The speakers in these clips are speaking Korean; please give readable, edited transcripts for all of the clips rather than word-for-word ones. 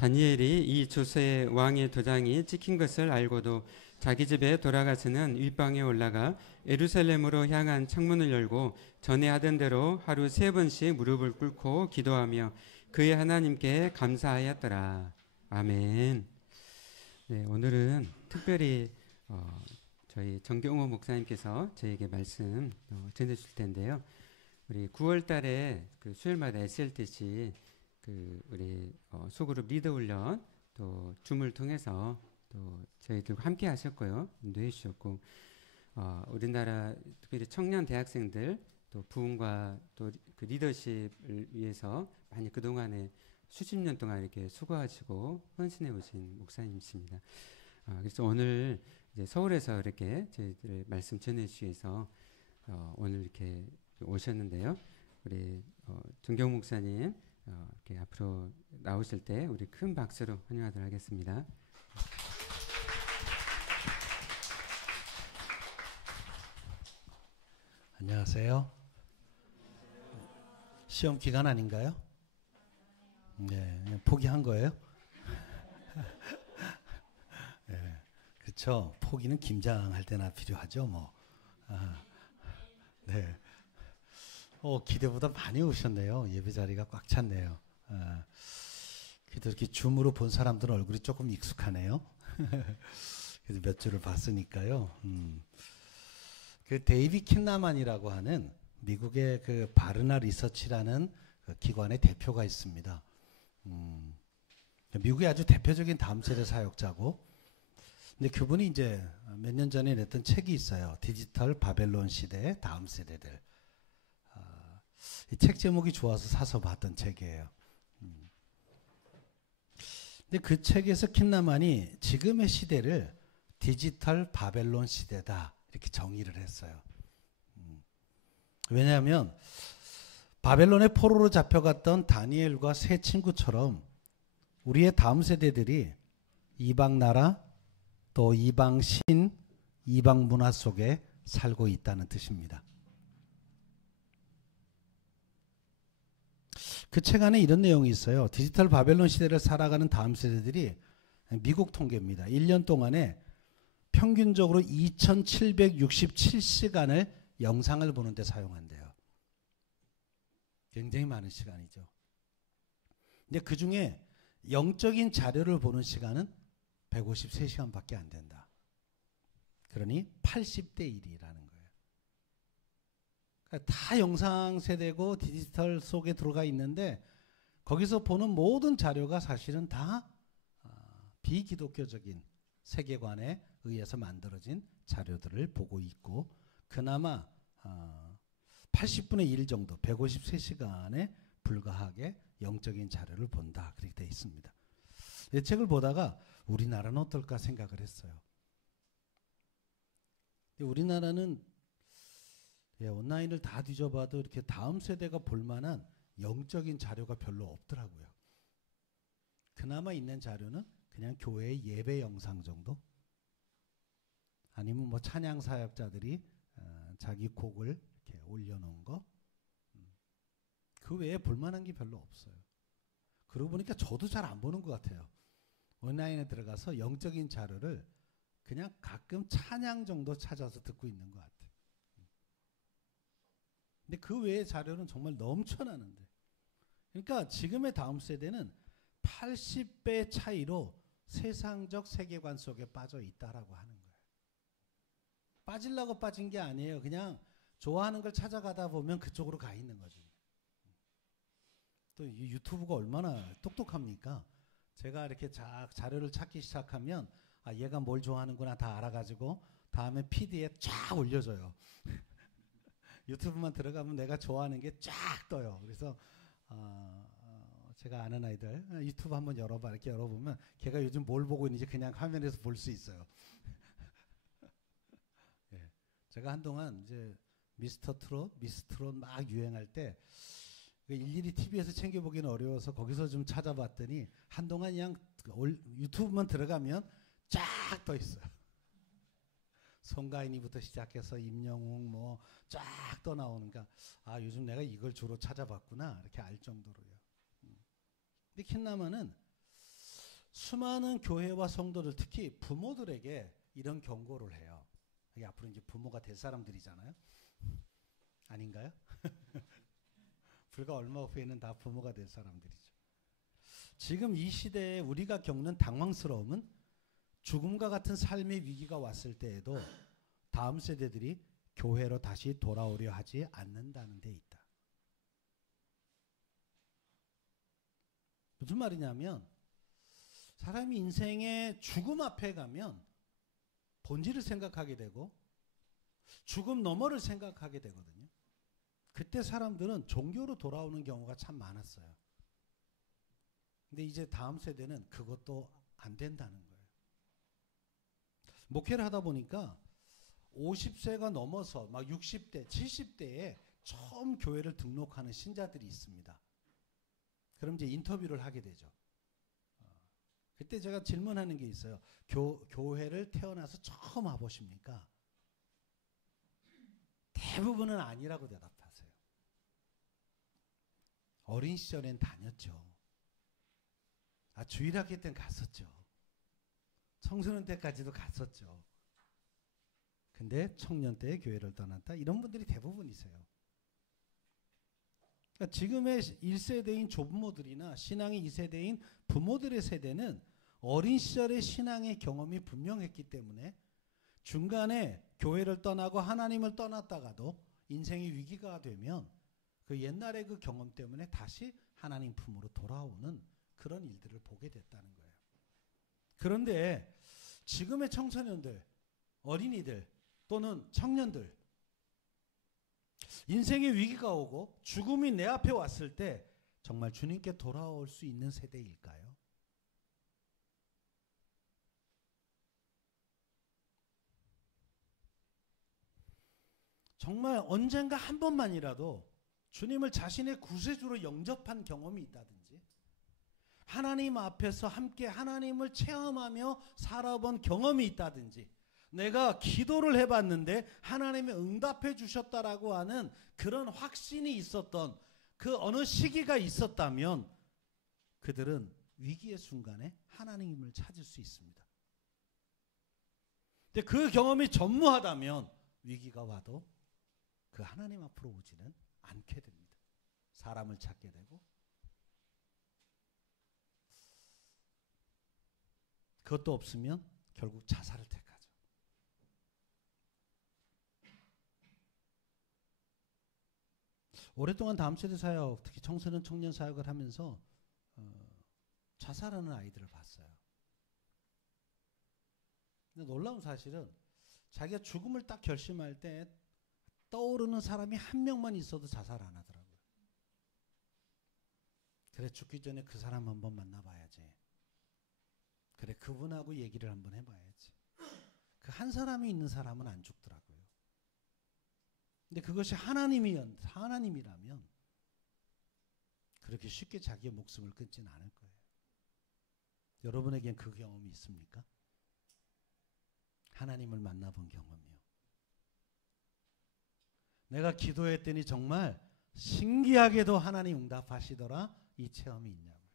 다니엘이 이 조서의 왕의 도장이 찍힌 것을 알고도 자기 집에 돌아가서는 윗방에 올라가 예루살렘으로 향한 창문을 열고 전에 하던 대로 하루 3번씩 무릎을 꿇고 기도하며 그의 하나님께 감사하였더라. 아멘. 네, 오늘은 특별히 저희 정경호 목사님께서 저에게 말씀 전해주실 텐데요. 우리 9월 달에 그 수요일마다 SLTC 우리 소그룹 리더 훈련 또 줌을 통해서 또 저희들과 함께 하셨고요. 인도해 주셨고 우리나라 특별히 청년 대학생들 또 부흥과 또 그 리더십을 위해서 많이 그동안에 수십 년 동안 이렇게 수고하시고 헌신해 오신 목사님이십니다. 그래서 오늘 이제 서울에서 이렇게 저희들 말씀 전해 주시기 위해서 오늘 이렇게 오셨는데요. 우리 정경 목사님 이렇게 앞으로 나오실 때 우리 큰 박수로 환영하도록 하겠습니다. 안녕하세요. 시험 기간 아닌가요? 네, 포기한 거예요? 네, 그렇죠. 포기는 김장할 때나 필요하죠, 뭐. 네. 기대보다 많이 오셨네요. 예배 자리가 꽉 찼네요. 그래도 이렇게 줌으로 본 사람들은 얼굴이 조금 익숙하네요. 그래서 몇 줄을 봤으니까요. 그 데이비 킨나만이라고 하는 미국의 그 바르나 리서치라는 그 기관의 대표가 있습니다. 미국의 아주 대표적인 다음 세대 사역자고, 근데 그분이 이제 몇 년 전에 냈던 책이 있어요. 디지털 바벨론 시대 다음 세대들. 이 책 제목이 좋아서 사서 봤던 책이에요. 근데 그 책에서 킨나만이 지금의 시대를 디지털 바벨론 시대다 이렇게 정의를 했어요. 왜냐하면 바벨론의 포로로 잡혀갔던 다니엘과 세 친구처럼 우리의 다음 세대들이 이방 나라 또 이방 신, 이방 문화 속에 살고 있다는 뜻입니다. 그 책 안에 이런 내용이 있어요. 디지털 바벨론 시대를 살아가는 다음 세대들이 미국 통계입니다. 1년 동안에 평균적으로 2767시간을 영상을 보는데 사용한대요. 굉장히 많은 시간이죠. 근데 그 중에 영적인 자료를 보는 시간은 153시간밖에 안 된다. 그러니 80대 1이라는 거예요. 그러니까 다 영상 세대고 디지털 속에 들어가 있는데 거기서 보는 모든 자료가 사실은 다 비기독교적인 세계관에 의해서 만들어진 자료들을 보고 있고, 그나마 80분의 1 정도 153시간에 불과하게 영적인 자료를 본다 그렇게 되어 있습니다. 이 책을 보다가 우리나라는 어떨까 생각을 했어요. 우리나라는 온라인을 다 뒤져봐도 이렇게 다음 세대가 볼만한 영적인 자료가 별로 없더라고요. 그나마 있는 자료는 그냥 교회의 예배 영상 정도, 아니면 뭐 찬양 사역자들이 자기 곡을 이렇게 올려놓은 거, 그 외에 볼만한 게 별로 없어요. 그러고 보니까 저도 잘 안 보는 것 같아요. 온라인에 들어가서 영적인 자료를 그냥 가끔 찬양 정도 찾아서 듣고 있는 것 같아요. 근데 그 외의 자료는 정말 넘쳐나는데, 그러니까 지금의 다음 세대는 80배 차이로 세상적 세계관 속에 빠져 있다라고 하는 거예요. 빠지려고 빠진 게 아니에요. 그냥 좋아하는 걸 찾아가다 보면 그쪽으로 가 있는 거죠. 또 이 유튜브가 얼마나 똑똑합니까? 제가 이렇게 자료를 찾기 시작하면 얘가 뭘 좋아하는구나 다 알아가지고 다음에 PD에 쫙 올려줘요. 유튜브만 들어가면 내가 좋아하는 게 쫙 떠요. 그래서 제가 아는 아이들 유튜브 한번 열어봐 이렇게 열어보면 걔가 요즘 뭘 보고 있는지 그냥 화면에서 볼 수 있어요. 예. 제가 한동안 이제 미스터 트롯, 미스 트롯 막 유행할 때 일일이 TV에서 챙겨보기는 어려워서 거기서 좀 찾아봤더니 한동안 그냥 유튜브만 들어가면 쫙 떠 있어요. 송가인이부터 시작해서 임영웅 뭐 쫙 떠 나오니까 요즘 내가 이걸 주로 찾아봤구나 이렇게 알 정도로요. 근데 킨나만은 수많은 교회와 성도들, 특히 부모들에게 이런 경고를 해요. 이게 앞으로 이제 부모가 될 사람들이잖아요. 아닌가요? 불과 얼마 후에는 다 부모가 될 사람들이죠. 지금 이 시대에 우리가 겪는 당황스러움은 죽음과 같은 삶의 위기가 왔을 때에도 다음 세대들이 교회로 다시 돌아오려 하지 않는다는 데 있다. 무슨 말이냐면 사람이 인생의 죽음 앞에 가면 본질을 생각하게 되고 죽음 너머를 생각하게 되거든요. 그때 사람들은 종교로 돌아오는 경우가 참 많았어요. 근데 이제 다음 세대는 그것도 안 된다는 거예요. 목회를 하다 보니까 50세가 넘어서 막 60대, 70대에 처음 교회를 등록하는 신자들이 있습니다. 그럼 이제 인터뷰를 하게 되죠. 그때 제가 질문하는 게 있어요. 교회를 태어나서 처음 와보십니까? 대부분은 아니라고 대답하세요. 어린 시절엔 다녔죠. 주일학교 때는 갔었죠. 청소년 때까지도 갔었죠. 근데 청년 때 교회를 떠났다. 이런 분들이 대부분이세요. 그러니까 지금의 1세대인 조부모들이나 신앙의 2세대인 부모들의 세대는 어린 시절의 신앙의 경험이 분명했기 때문에 중간에 교회를 떠나고 하나님을 떠났다가도 인생의 위기가 되면 그 옛날의 그 경험 때문에 다시 하나님 품으로 돌아오는 그런 일들을 보게 됐다는 거예요. 그런데 지금의 청소년들, 어린이들 또는 청년들, 인생의 위기가 오고 죽음이 내 앞에 왔을 때 정말 주님께 돌아올 수 있는 세대일까요? 정말 언젠가 한 번만이라도 주님을 자신의 구세주로 영접한 경험이 있다든지 하나님 앞에서 함께 하나님을 체험하며 살아본 경험이 있다든지 내가 기도를 해봤는데 하나님이 응답해 주셨다라고 하는 그런 확신이 있었던 그 어느 시기가 있었다면 그들은 위기의 순간에 하나님을 찾을 수 있습니다. 근데 그 경험이 전무하다면 위기가 와도 그 하나님 앞으로 오지는 않게 됩니다. 사람을 찾게 되고 그것도 없으면 결국 자살을 택하죠. 오랫동안 다음 세대 사역, 특히 청소년 청년 사역을 하면서 자살하는 아이들을 봤어요. 근데 놀라운 사실은 자기가 죽음을 딱 결심할 때 떠오르는 사람이 한 명만 있어도 자살 안 하더라고요. 그래, 죽기 전에 그 사람 한번 만나봐야지. 그래, 그분하고 얘기를 한번 해봐야지. 그 한 사람이 있는 사람은 안 죽더라고요. 근데 그것이 하나님이라면 그렇게 쉽게 자기의 목숨을 끊지는 않을 거예요. 여러분에겐 그 경험이 있습니까? 하나님을 만나본 경험이요. 내가 기도했더니 정말 신기하게도 하나님 응답하시더라. 이 체험이 있냐고요.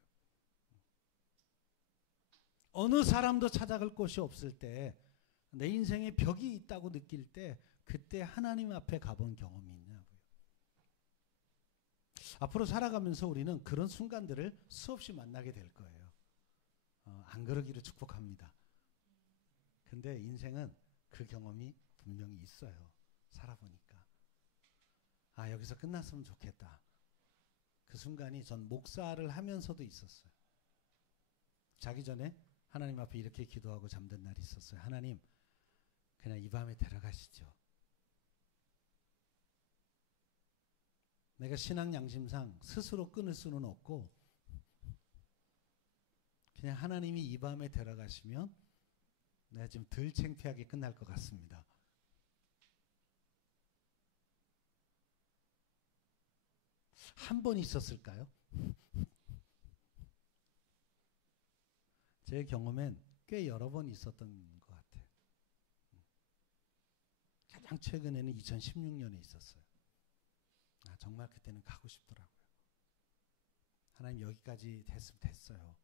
어느 사람도 찾아갈 곳이 없을 때 내 인생에 벽이 있다고 느낄 때 그때 하나님 앞에 가본 경험이 있냐고요. 앞으로 살아가면서 우리는 그런 순간들을 수없이 만나게 될 거예요. 안 그러기를 축복합니다. 근데 인생은 그 경험이 분명히 있어요. 살아보니까. 여기서 끝났으면 좋겠다. 그 순간이 전 목사를 하면서도 있었어요. 자기 전에 하나님 앞에 이렇게 기도하고 잠든 날이 있었어요. 하나님, 그냥 이 밤에 데려가시죠. 내가 신앙 양심상 스스로 끊을 수는 없고 그냥 하나님이 이 밤에 데려가시면 내가 좀 덜 창피하게 끝날 것 같습니다. 한 번 있었을까요? 제 경험엔 꽤 여러 번 있었던 것 같아요. 가장 최근에는 2016년에 있었어요. 정말 그때는 가고 싶더라고요. 하나님 여기까지 됐으면 됐어요.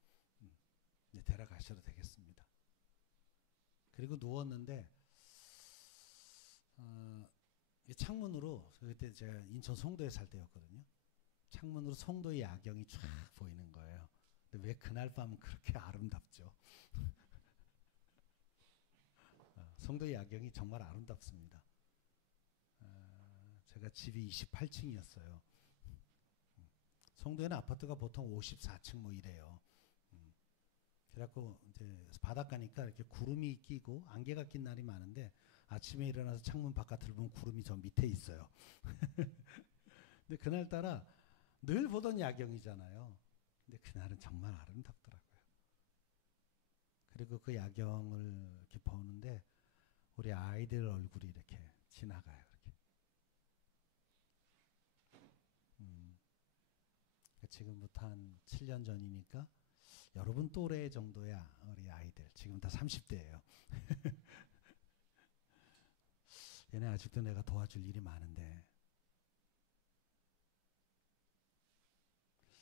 근데 데려가시죠. 가셔도 되겠습니다. 그리고 누웠는데 이 창문으로, 그때 제가 인천 송도에 살 때였거든요. 창문으로 송도의 야경이 쫙 보이는 거예요. 근데 왜 그날 밤은 그렇게 아름답죠? 송도의 야경이 정말 아름답습니다. 제가 집이 28층이었어요. 송도에는 아파트가 보통 54층 뭐 이래요. 그래갖고 이제 바닷가니까 이렇게 구름이 끼고 안개가 낀 날이 많은데 아침에 일어나서 창문 바깥을 보면 구름이 저 밑에 있어요. 근데 그날따라 늘 보던 야경이잖아요. 근데 그날은 정말 아름답더라고요. 그리고 그 야경을 이렇게 보는데 우리 아이들 얼굴이 이렇게 지나가요. 이렇게. 지금부터 한 7년 전이니까 여러분 또래 정도야 우리 아이들. 지금 다 30대예요. 얘네 아직도 내가 도와줄 일이 많은데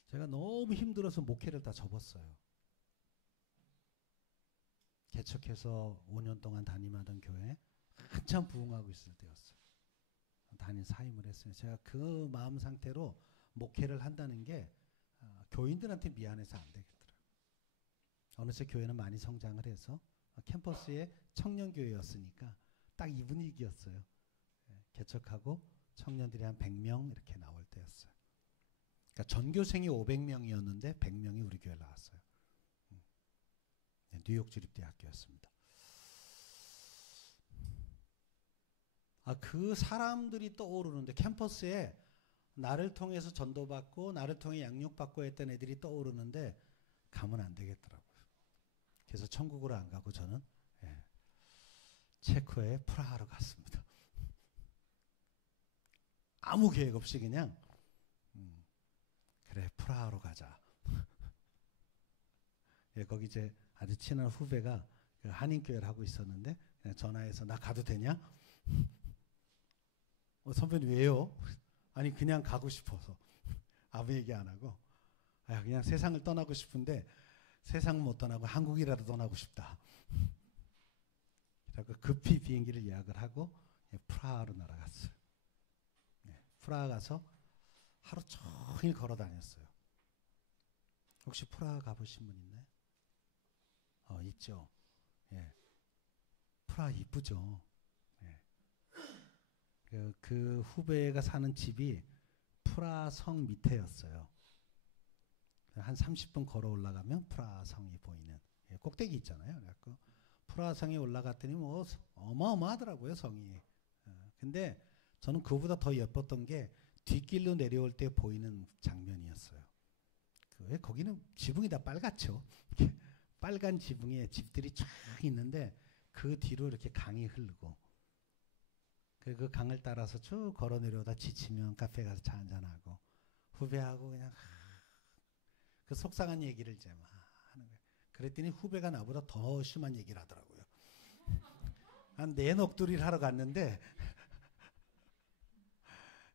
제가 너무 힘들어서 목회를 다 접었어요. 개척해서 5년 동안 담임하던 교회 한참 부흥하고 있을 때였어요. 담임 사임을 했어요. 제가 그 마음 상태로 목회를 한다는 게 교인들한테 미안해서 안 되겠더라고요. 어느새 교회는 많이 성장을 해서 캠퍼스의 청년교회였으니까 딱 이 분위기였어요. 개척하고 청년들이 한 100명 이렇게 나올 때였어요. 그러니까 전교생이 500명이었는데 100명이 우리 교회에 나왔어요. 뉴욕 주립대학교였습니다. 그 사람들이 떠오르는데 캠퍼스에 나를 통해서 전도받고 나를 통해 양육받고 했던 애들이 떠오르는데 가면 안 되겠더라고요. 그래서 천국으로 안 가고 저는 체코의 프라하로 갔습니다. 아무 계획 없이 그냥 그래 프라하로 가자. 거기 제 아주 친한 후배가 한인교회를 하고 있었는데 그냥 전화해서 나 가도 되냐? 선배님 왜요? 아니 그냥 가고 싶어서. 아무 얘기 안 하고 그냥 세상을 떠나고 싶은데 세상 못 떠나고 한국이라도 떠나고 싶다. 그래서 급히 비행기를 예약을 하고 프라하로 날아갔어요. 프라하 가서 하루 종일 걸어 다녔어요. 혹시 프라하 가보신 분 있나요? 있죠. 프라하 이쁘죠. 그 후배가 사는 집이 프라하 성 밑에였어요. 한 30분 걸어 올라가면 프라하 성이 보이는 꼭대기 있잖아요. 그래갖고 프라하 성에 올라갔더니 뭐 어마어마하더라고요, 성이. 근데 저는 그보다 더 예뻤던 게 뒷길로 내려올 때 보이는 장면이었어요. 거기는 지붕이 다 빨갛죠. 빨간 지붕에 집들이 쫙 있는데 그 뒤로 이렇게 강이 흐르고 그 강을 따라서 쭉 걸어 내려오다 지치면 카페 가서 차 한잔하고 후배하고 그냥 그 속상한 얘기를 이제 막 하는 거예요. 그랬더니 후배가 나보다 더 심한 얘기를 하더라고요. 한 4넋두리를 하러 갔는데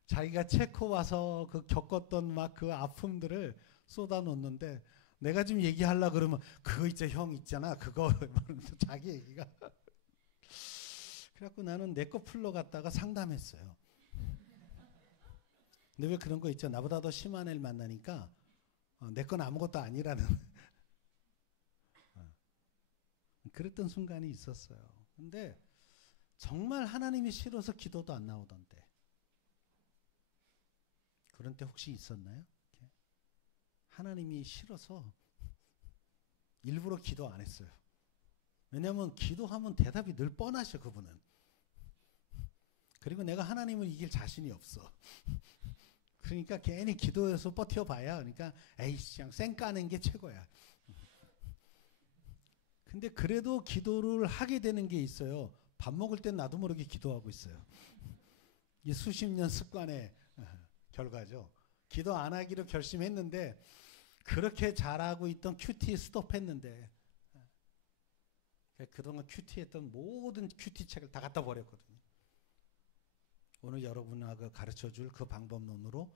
자기가 체코 와서 그 겪었던 막 그 아픔들을 쏟아놓는데 내가 지금 얘기하려고 그러면 그거 있죠 형 있잖아 그거 자기 얘기가 그래갖고 나는 내 거 풀러 갔다가 상담했어요. 근데 왜 그런 거 있죠? 나보다 더 심한 애를 만나니까 내 건 아무것도 아니라는 그랬던 순간이 있었어요. 근데 정말 하나님이 싫어서 기도도 안 나오던데 그런 때 혹시 있었나요? 하나님이 싫어서 일부러 기도 안 했어요. 왜냐하면 기도하면 대답이 늘 뻔하셔 그분은. 그리고 내가 하나님을 이길 자신이 없어. 그러니까 괜히 기도해서 버텨봐야 그러니까 에이씨 그냥 쌩 까는 게 최고야. 근데 그래도 기도를 하게 되는 게 있어요. 밥 먹을 땐 나도 모르게 기도하고 있어요. 이게 수십 년 습관의 결과죠. 기도 안 하기로 결심했는데 그렇게 잘하고 있던 큐티 스톱했는데 그동안 큐티했던 모든 큐티 책을 다 갖다 버렸거든요. 오늘 여러분하고 가르쳐줄 그 방법론으로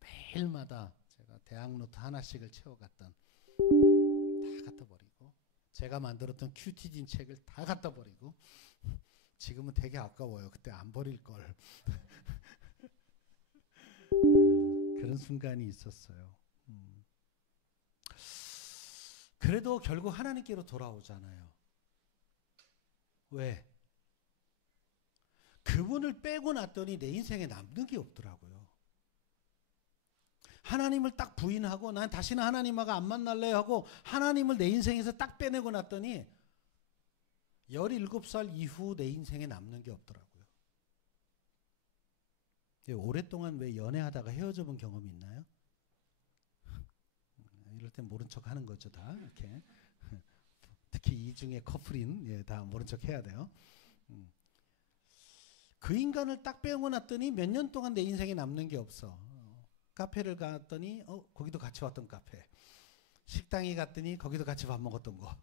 매일마다 제가 대학 노트 하나씩을 채워갔던 다 갖다 버리고 제가 만들었던 큐티진 책을 다 갖다 버리고 지금은 되게 아까워요. 그때 안 버릴 걸. 그런 순간이 있었어요. 그래도 결국 하나님께로 돌아오잖아요. 왜? 그분을 빼고 났더니 내 인생에 남는 게 없더라고요. 하나님을 딱 부인하고 난 다시는 하나님하고 안 만날래 하고 하나님을 내 인생에서 딱 빼내고 났더니 17살 이후 내 인생에 남는 게 없더라고요. 오랫동안 왜 연애하다가 헤어져 본 경험이 있나요? 이럴 땐 모른 척 하는 거죠, 다. 이렇게. 특히 이 중에 커플인, 다 모른 척 해야 돼요. 그 인간을 딱 빼고 났더니 몇 년 동안 내 인생에 남는 게 없어. 카페를 갔더니, 거기도 같이 왔던 카페. 식당에 갔더니 거기도 같이 밥 먹었던 거.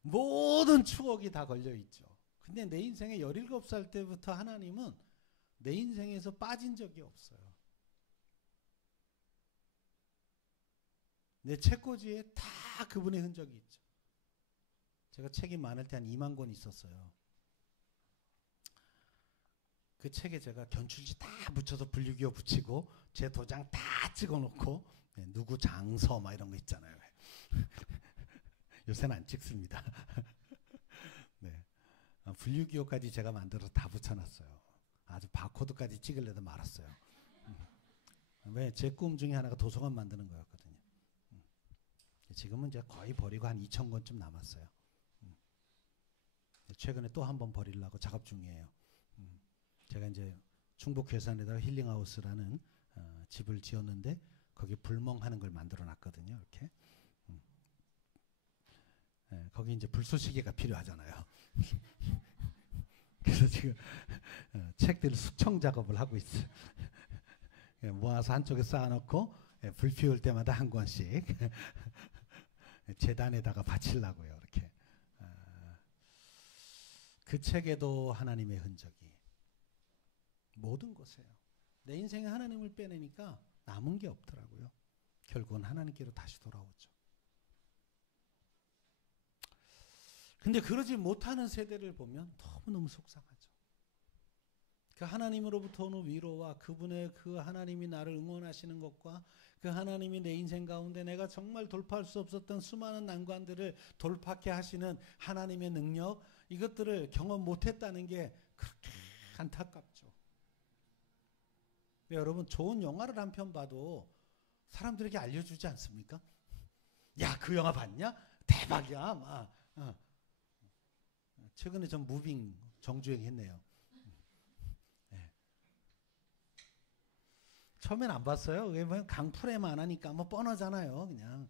모든 추억이 다 걸려 있죠. 근데 내 인생에 17살 때부터 하나님은 내 인생에서 빠진 적이 없어요. 내 책꽂이에 다 그분의 흔적이 있죠. 제가 책이 많을 때 한 2만 권 있었어요. 그 책에 제가 견출지 다 붙여서 분류기호 붙이고 제 도장 다 찍어놓고 누구 장서 막 이런 거 있잖아요. 요새는 안 찍습니다. 네. 분류기호까지 제가 만들어서 다 붙여놨어요. 아주 바코드까지 찍으려다 말았어요. 왜? 제 꿈 중에 하나가 도서관 만드는 거였거든요. 지금은 이제 거의 버리고 한 2,000권쯤 남았어요. 최근에 또 한 번 버리려고 작업 중이에요. 제가 이제 충북 괴산에다가 힐링하우스라는 집을 지었는데 거기 불멍하는 걸 만들어 놨거든요. 이렇게. 거기 이제 불쏘시개가 필요하잖아요. 그래서 지금 책들 숙청 작업을 하고 있어요. 모아서 한쪽에 쌓아놓고 불 피울 때마다 한 권씩 재단에다가 바치려고요. 이렇게. 그 책에도 하나님의 흔적이 모든 곳에요. 내 인생에 하나님을 빼내니까 남은 게 없더라고요. 결국은 하나님께로 다시 돌아오죠. 근데 그러지 못하는 세대를 보면 너무너무 속상하죠. 그 하나님으로부터 오는 위로와 그분의 그 하나님이 나를 응원하시는 것과 그 하나님이 내 인생 가운데 내가 정말 돌파할 수 없었던 수많은 난관들을 돌파케 하시는 하나님의 능력, 이것들을 경험 못했다는 게 그렇게 안타깝죠. 여러분, 좋은 영화를 한 편 봐도 사람들에게 알려주지 않습니까? 야, 그 영화 봤냐? 대박이야. 막. 최근에 전 무빙 정주행했네요. 네. 처음엔 안 봤어요. 왜냐면 강풀에만 하니까 뭐 뻔하잖아요. 그냥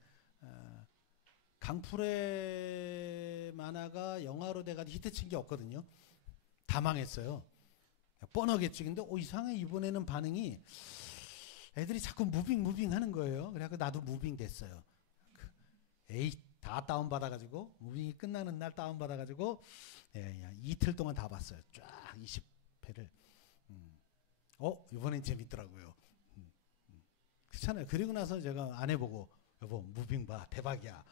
강풀의 만화가 영화로 돼가지고 히트친 게 없거든요. 다 망했어요. 뻔하겠지. 근데 이상해. 이번에는 반응이 애들이 자꾸 무빙 하는 거예요. 그래서 나도 무빙 됐어요. 에이, 다 다운받아가지고 무빙이 끝나는 날 다운받아가지고 이틀 동안 다 봤어요. 쫙 20회를. 이번엔 재밌더라고요. 그렇잖아요. 그리고 나서 제가 아내 보고 여보 무빙 봐. 대박이야.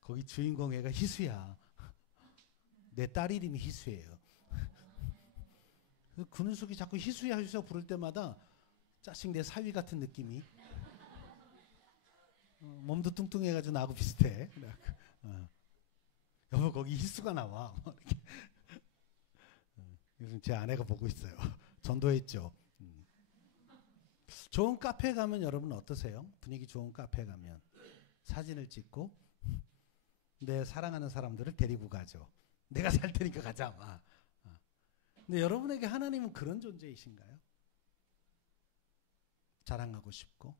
거기 주인공 애가 희수야. 내 딸 이름이 희수예요. 그 녀석이 자꾸 희수야 부를 때마다 짜식 내 사위 같은 느낌이. 몸도 뚱뚱해가지고 나하고 비슷해. 여보 거기 희수가 나와. 요즘 제 아내가 보고 있어요. 전도했죠. 좋은 카페 가면 여러분 어떠세요? 분위기 좋은 카페 가면 사진을 찍고 내 사랑하는 사람들을 데리고 가죠. 내가 살 테니까 가자. 근데 여러분에게 하나님은 그런 존재이신가요? 자랑하고 싶고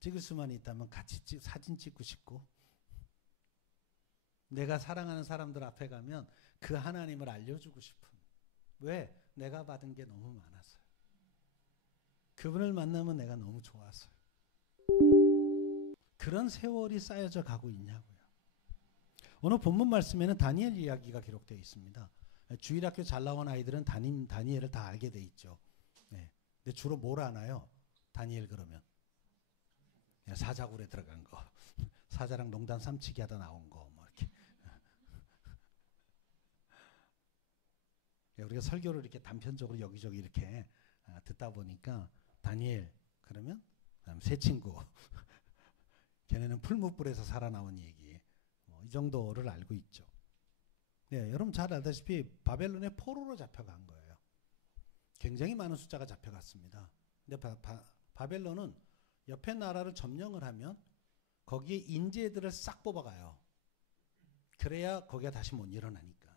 찍을 수만 있다면 같이 사진 찍고 싶고 내가 사랑하는 사람들 앞에 가면 그 하나님을 알려주고 싶은. 왜? 내가 받은 게 너무 많아서요. 그분을 만나면 내가 너무 좋아서요. 그런 세월이 쌓여져 가고 있냐고요. 오늘 본문 말씀에는 다니엘 이야기가 기록되어 있습니다. 주일학교 잘 나온 아이들은 다니엘을 다 알게 돼 있죠. 네. 근데 주로 뭘 아나요? 다니엘 그러면 사자굴에 들어간 거. 사자랑 농담 삼치기 하다 나온 거 뭐 이렇게. 우리가 설교를 이렇게 단편적으로 여기저기 이렇게 듣다 보니까 다니엘 그러면 그다음 새 친구 걔네는 풀무불에서 살아나온 얘기 이 정도를 알고 있죠. 네, 여러분 잘 알다시피 바벨론의 포로로 잡혀간 거예요. 굉장히 많은 숫자가 잡혀갔습니다. 근데 바벨론은 옆에 나라를 점령을 하면 거기에 인재들을 싹 뽑아가요. 그래야 거기가 다시 못 일어나니까.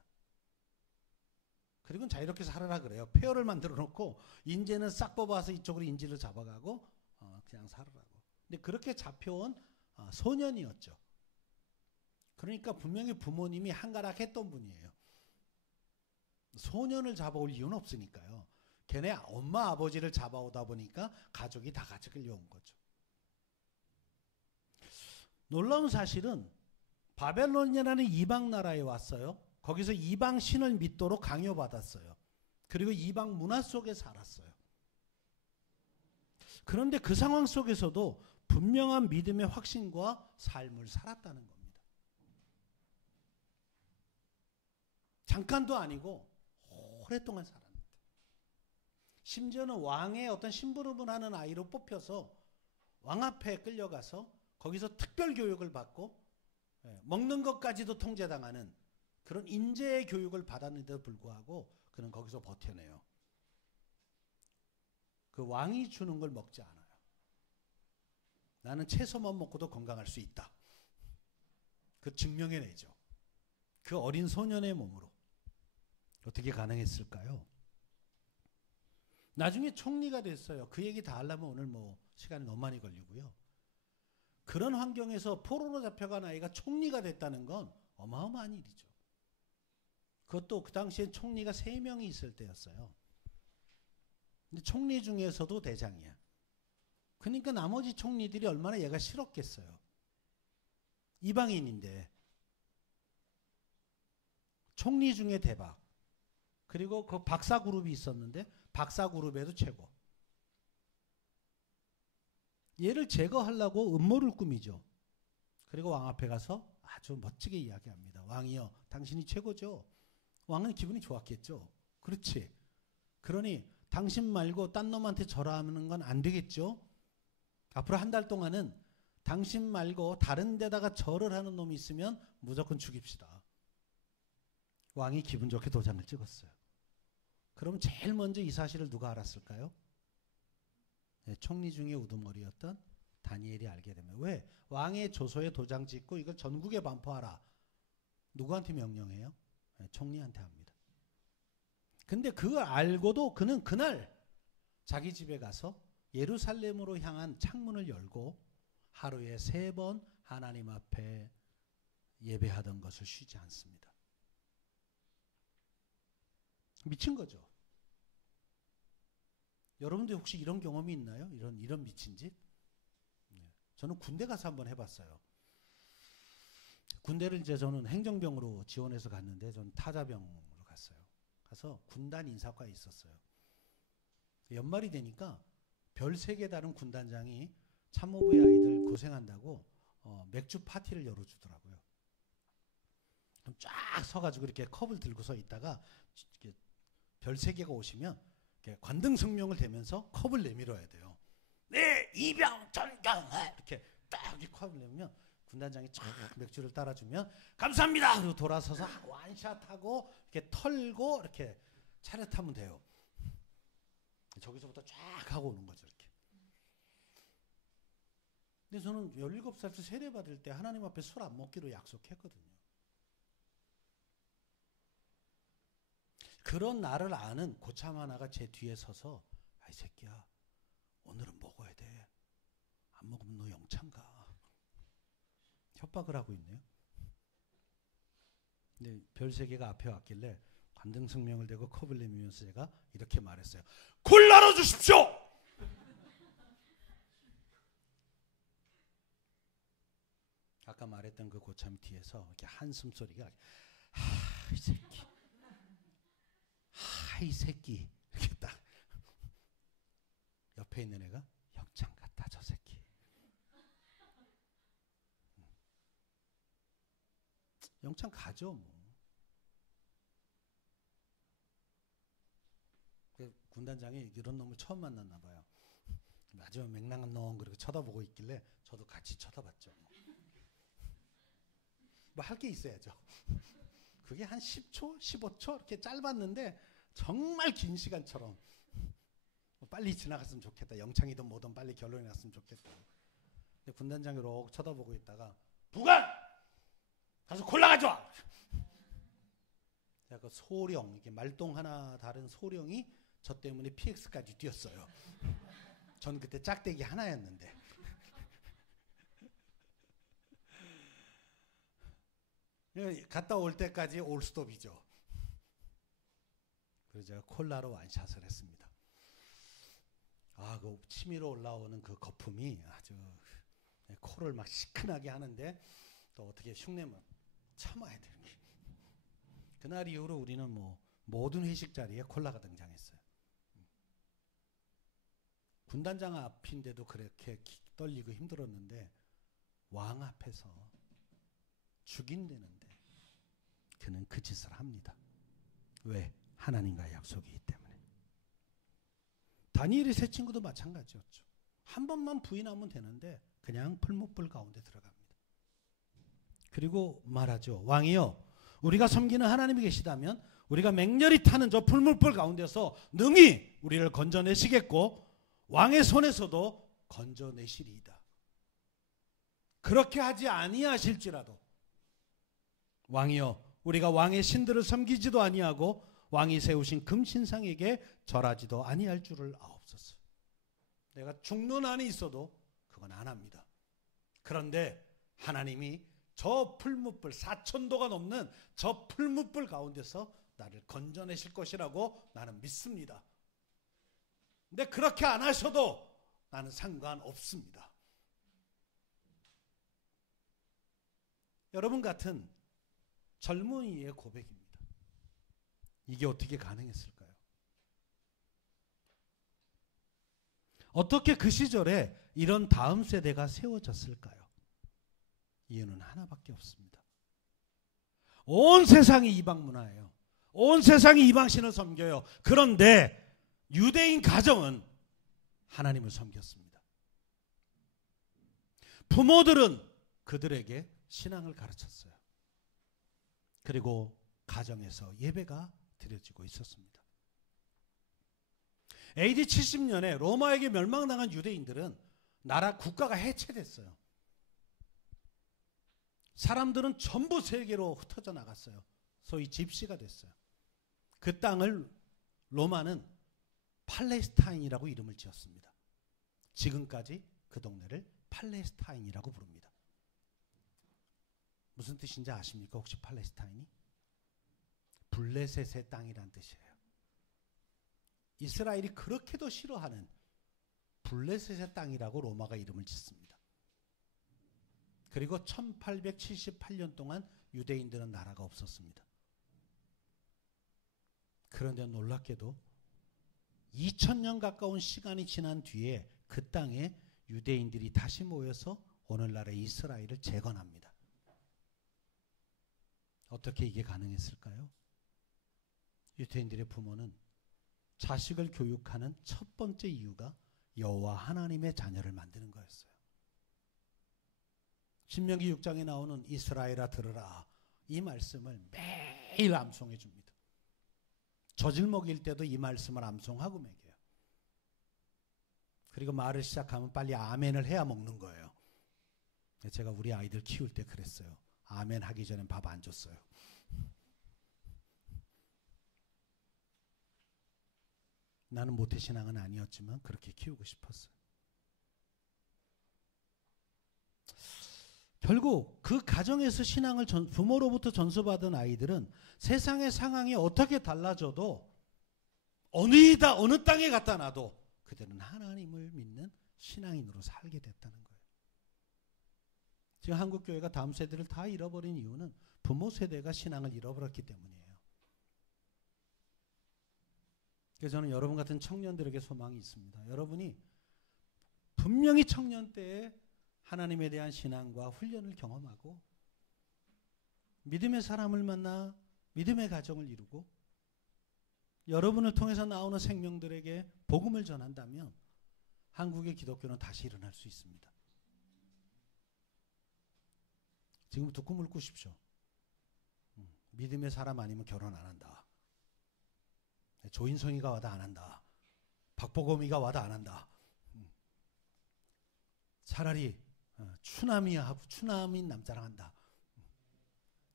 그리고 자유롭게 살아라 그래요. 폐허를 만들어 놓고 인재는 싹 뽑아서 이쪽으로 인재를 잡아가고 그냥 살아라고. 근데 그렇게 잡혀온 소년이었죠. 그러니까 분명히 부모님이 한가락했던 분이에요. 소년을 잡아올 이유는 없으니까요. 걔네 엄마 아버지를 잡아오다 보니까 가족이 다 같이 끌려온 거죠. 놀라운 사실은 바벨론이라는 이방 나라에 왔어요. 거기서 이방 신을 믿도록 강요받았어요. 그리고 이방 문화 속에 살았어요. 그런데 그 상황 속에서도 분명한 믿음의 확신과 삶을 살았다는 겁니다. 잠깐도 아니고 오랫동안 살았는데, 심지어는 왕의 어떤 심부름을 하는 아이로 뽑혀서 왕 앞에 끌려가서 거기서 특별 교육을 받고 먹는 것까지도 통제당하는 그런 인재의 교육을 받았는데도 불구하고 그는 거기서 버텨내요. 그 왕이 주는 걸 먹지 않아요. 나는 채소만 먹고도 건강할 수 있다. 그 증명해내죠. 그 어린 소년의 몸으로. 어떻게 가능했을까요? 나중에 총리가 됐어요. 그 얘기 다 하려면 오늘 시간이 너무 많이 걸리고요. 그런 환경에서 포로로 잡혀간 아이가 총리가 됐다는 건 어마어마한 일이죠. 그것도 그 당시에 총리가 3명이 있을 때였어요. 근데 총리 중에서도 대장이야. 그러니까 나머지 총리들이 얼마나 얘가 싫었겠어요. 이방인인데. 총리 중에 대박. 그리고 그 박사 그룹이 있었는데 박사 그룹에도 최고. 얘를 제거하려고 음모를 꾸미죠. 그리고 왕 앞에 가서 아주 멋지게 이야기합니다. 왕이여, 당신이 최고죠. 왕은 기분이 좋았겠죠. 그렇지. 그러니 당신 말고 딴 놈한테 절하는 건 안 되겠죠. 앞으로 한 달 동안은 당신 말고 다른 데다가 절을 하는 놈이 있으면 무조건 죽입시다. 왕이 기분 좋게 도장을 찍었어요. 그럼 제일 먼저 이 사실을 누가 알았을까요? 네, 총리 중에 우두머리였던 다니엘이 알게 되면, 왜? 왕의 조서에 도장 찍고 이걸 전국에 반포하라. 누구한테 명령해요? 네, 총리한테 합니다. 근데 그걸 알고도 그는 그날 자기 집에 가서 예루살렘으로 향한 창문을 열고 하루에 3번 하나님 앞에 예배하던 것을 쉬지 않습니다. 미친 거죠. 여러분들 혹시 이런 경험이 있나요? 이런 미친 짓? 저는 군대 가서 한번 해봤어요. 군대를 이제 저는 행정병으로 지원해서 갔는데 저는 타자병으로 갔어요. 가서 군단 인사과에 있었어요. 연말이 되니까 별 3개 다른 군단장이 참모부의 아이들 고생한다고 맥주 파티를 열어주더라고요. 그럼 쫙 서가지고 이렇게 컵을 들고 서 있다가 이렇게 별 3개가 오시면 이렇게 관등성명을 대면서 컵을 내밀어야 돼요. 네, 이병 전경해 이렇게 딱 이렇게 컵을 내면 군단장이 쫙 맥주를 따라주면 감사합니다. 그리고 돌아서서 완샷하고 이렇게 털고 이렇게 차렷하면 돼요. 저기서부터 쫙 하고 오는 거죠. 이렇게. 근데 저는 17살 때 세례 받을 때 하나님 앞에 술 안 먹기로 약속했거든요. 그런 나를 아는 고참 하나가 제 뒤에 서서, 아이 새끼야, 오늘은 먹어야 돼. 안 먹으면 너 영창 가. 협박을 하고 있네요. 근데 별 3개가 앞에 왔길래 관등성명을 대고 컵을 내밀면서 제가 이렇게 말했어요. 굴 나눠주십시오! 아까 말했던 그 고참 뒤에서 이렇게 한숨 소리가, 이 새끼. 이 새끼. 이렇게 딱. 옆에 있는 애가, 영창 같다, 저 새끼. 영창 가죠 뭐. 군단장이 이런 놈을 처음 만났나 봐요. 마지막 맹랑한 놈 그렇게 쳐다보고 있길래 저도 같이 쳐다봤죠. 뭐 할 게 있어야죠. 그게 한 10초, 15초 이렇게 짧았는데 정말 긴 시간처럼 빨리 지나갔으면 좋겠다. 영창이든 뭐든 빨리 결론이 났으면 좋겠다. 근데 군단장이 이렇게 쳐다보고 있다가 부관! 가서 콜라 가져와! 그 소령, 이게 말똥 하나 다른 소령이 저 때문에 PX까지 뛰었어요. 전 그때 짝대기 하나였는데. 갔다 올 때까지 올스톱이죠. 그래서 제가 콜라로 완샷을 했습니다. 아, 그 치밀어 올라오는 그 거품이 아주 코를 막 시큰하게 하는데 또 어떻게 흉내면 참아야 돼요. 그날 이후로 우리는 뭐 모든 회식 자리에 콜라가 등장했어요. 군단장 앞인데도 그렇게 떨리고 힘들었는데 왕 앞에서 죽인다는데 그는 그 짓을 합니다. 왜? 하나님과의 약속이기 때문에. 다니엘의 세 친구도 마찬가지였죠. 한 번만 부인하면 되는데 그냥 풀무불 가운데 들어갑니다. 그리고 말하죠. 왕이여, 우리가 섬기는 하나님이 계시다면 우리가 맹렬히 타는 저 풀무불 가운데서 능히 우리를 건져내시겠고 왕의 손에서도 건져내시리이다. 그렇게 하지 아니하실지라도 왕이여, 우리가 왕의 신들을 섬기지도 아니하고 왕이 세우신 금신상에게 절하지도 아니할 줄을 아옵소서. 내가 죽는 한이 있어도 그건 안 합니다. 그런데 하나님이 저 풀무불 4,000도가 넘는 저 풀무불 가운데서 나를 건져내실 것이라고 나는 믿습니다. 근데 그렇게 안 하셔도 나는 상관없습니다. 여러분 같은 젊은이의 고백입니다. 이게 어떻게 가능했을까요? 어떻게 그 시절에 이런 다음 세대가 세워졌을까요? 이유는 하나밖에 없습니다. 온 세상이 이방 문화예요. 온 세상이 이방신을 섬겨요. 그런데 유대인 가정은 하나님을 섬겼습니다. 부모들은 그들에게 신앙을 가르쳤어요. 그리고 가정에서 예배가 드려지고 있었습니다. AD 70년에 로마에게 멸망당한 유대인들은 나라 국가가 해체됐어요. 사람들은 전부 세계로 흩어져 나갔어요. 소위 집시가 됐어요. 그 땅을 로마는 팔레스타인이라고 이름을 지었습니다. 지금까지 그 동네를 팔레스타인이라고 부릅니다. 무슨 뜻인지 아십니까? 혹시 팔레스타인이? 블레셋의 땅이란 뜻이에요. 이스라엘이 그렇게도 싫어하는 블레셋의 땅이라고 로마가 이름을 짓습니다. 그리고 1878년 동안 유대인들은 나라가 없었습니다. 그런데 놀랍게도 2000년 가까운 시간이 지난 뒤에 그 땅에 유대인들이 다시 모여서 오늘날의 이스라엘을 재건합니다. 어떻게 이게 가능했을까요? 유대인들의 부모는 자식을 교육하는 첫 번째 이유가 여호와 하나님의 자녀를 만드는 거였어요. 신명기 6장에 나오는 이스라엘아 들으라, 이 말씀을 매일 암송해 줍니다. 젖을 먹일 때도 이 말씀을 암송하고 먹여요. 그리고 말을 시작하면 빨리 아멘을 해야 먹는 거예요. 제가 우리 아이들 키울 때 그랬어요. 아멘 하기 전엔 밥 안 줬어요. 나는 모태신앙은 아니었지만 그렇게 키우고 싶었어요. 결국 그 가정에서 신앙을 부모로부터 전수받은 아이들은 세상의 상황이 어떻게 달라져도 어느 땅에 갖다 놔도 그들은 하나님을 믿는 신앙인으로 살게 됐다는 거예요. 지금 한국교회가 다음 세대를 다 잃어버린 이유는 부모 세대가 신앙을 잃어버렸기 때문이에요. 그래서 저는 여러분 같은 청년들에게 소망이 있습니다. 여러분이 분명히 청년 때에 하나님에 대한 신앙과 훈련을 경험하고 믿음의 사람을 만나 믿음의 가정을 이루고 여러분을 통해서 나오는 생명들에게 복음을 전한다면 한국의 기독교는 다시 일어날 수 있습니다. 지금 듣고 물 꾸십시오. 믿음의 사람 아니면 결혼 안 한다. 조인성이가 와도 안 한다. 박보검이가 와도 안 한다. 차라리 추남이하고 추남인 남자랑 한다.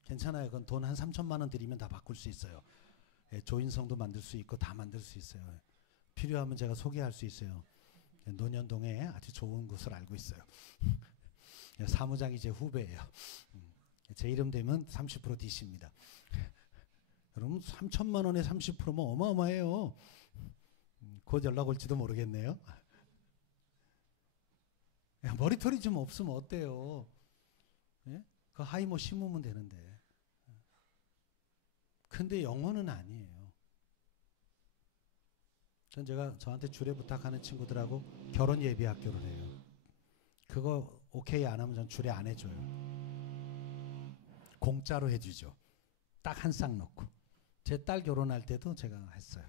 괜찮아요. 그건 돈 한 3천만 원 드리면 다 바꿀 수 있어요. 조인성도 만들 수 있고 다 만들 수 있어요. 필요하면 제가 소개할 수 있어요. 논현동에 아주 좋은 곳을 알고 있어요. 사무장이 제 후배예요. 제 이름 되면 30% DC입니다. 여러분 3천만 원에 30%면 어마어마해요. 곧 연락 올지도 모르겠네요. 머리털이 좀 없으면 어때요? 예? 그 하이모 심으면 되는데. 근데 영혼은 아니에요. 전 제가 저한테 주례 부탁하는 친구들하고 결혼 예비 학교를 해요. 그거 오케이 안 하면 전 주례 안 해줘요. 공짜로 해주죠. 딱 한 쌍 넣고. 제 딸 결혼할 때도 제가 했어요.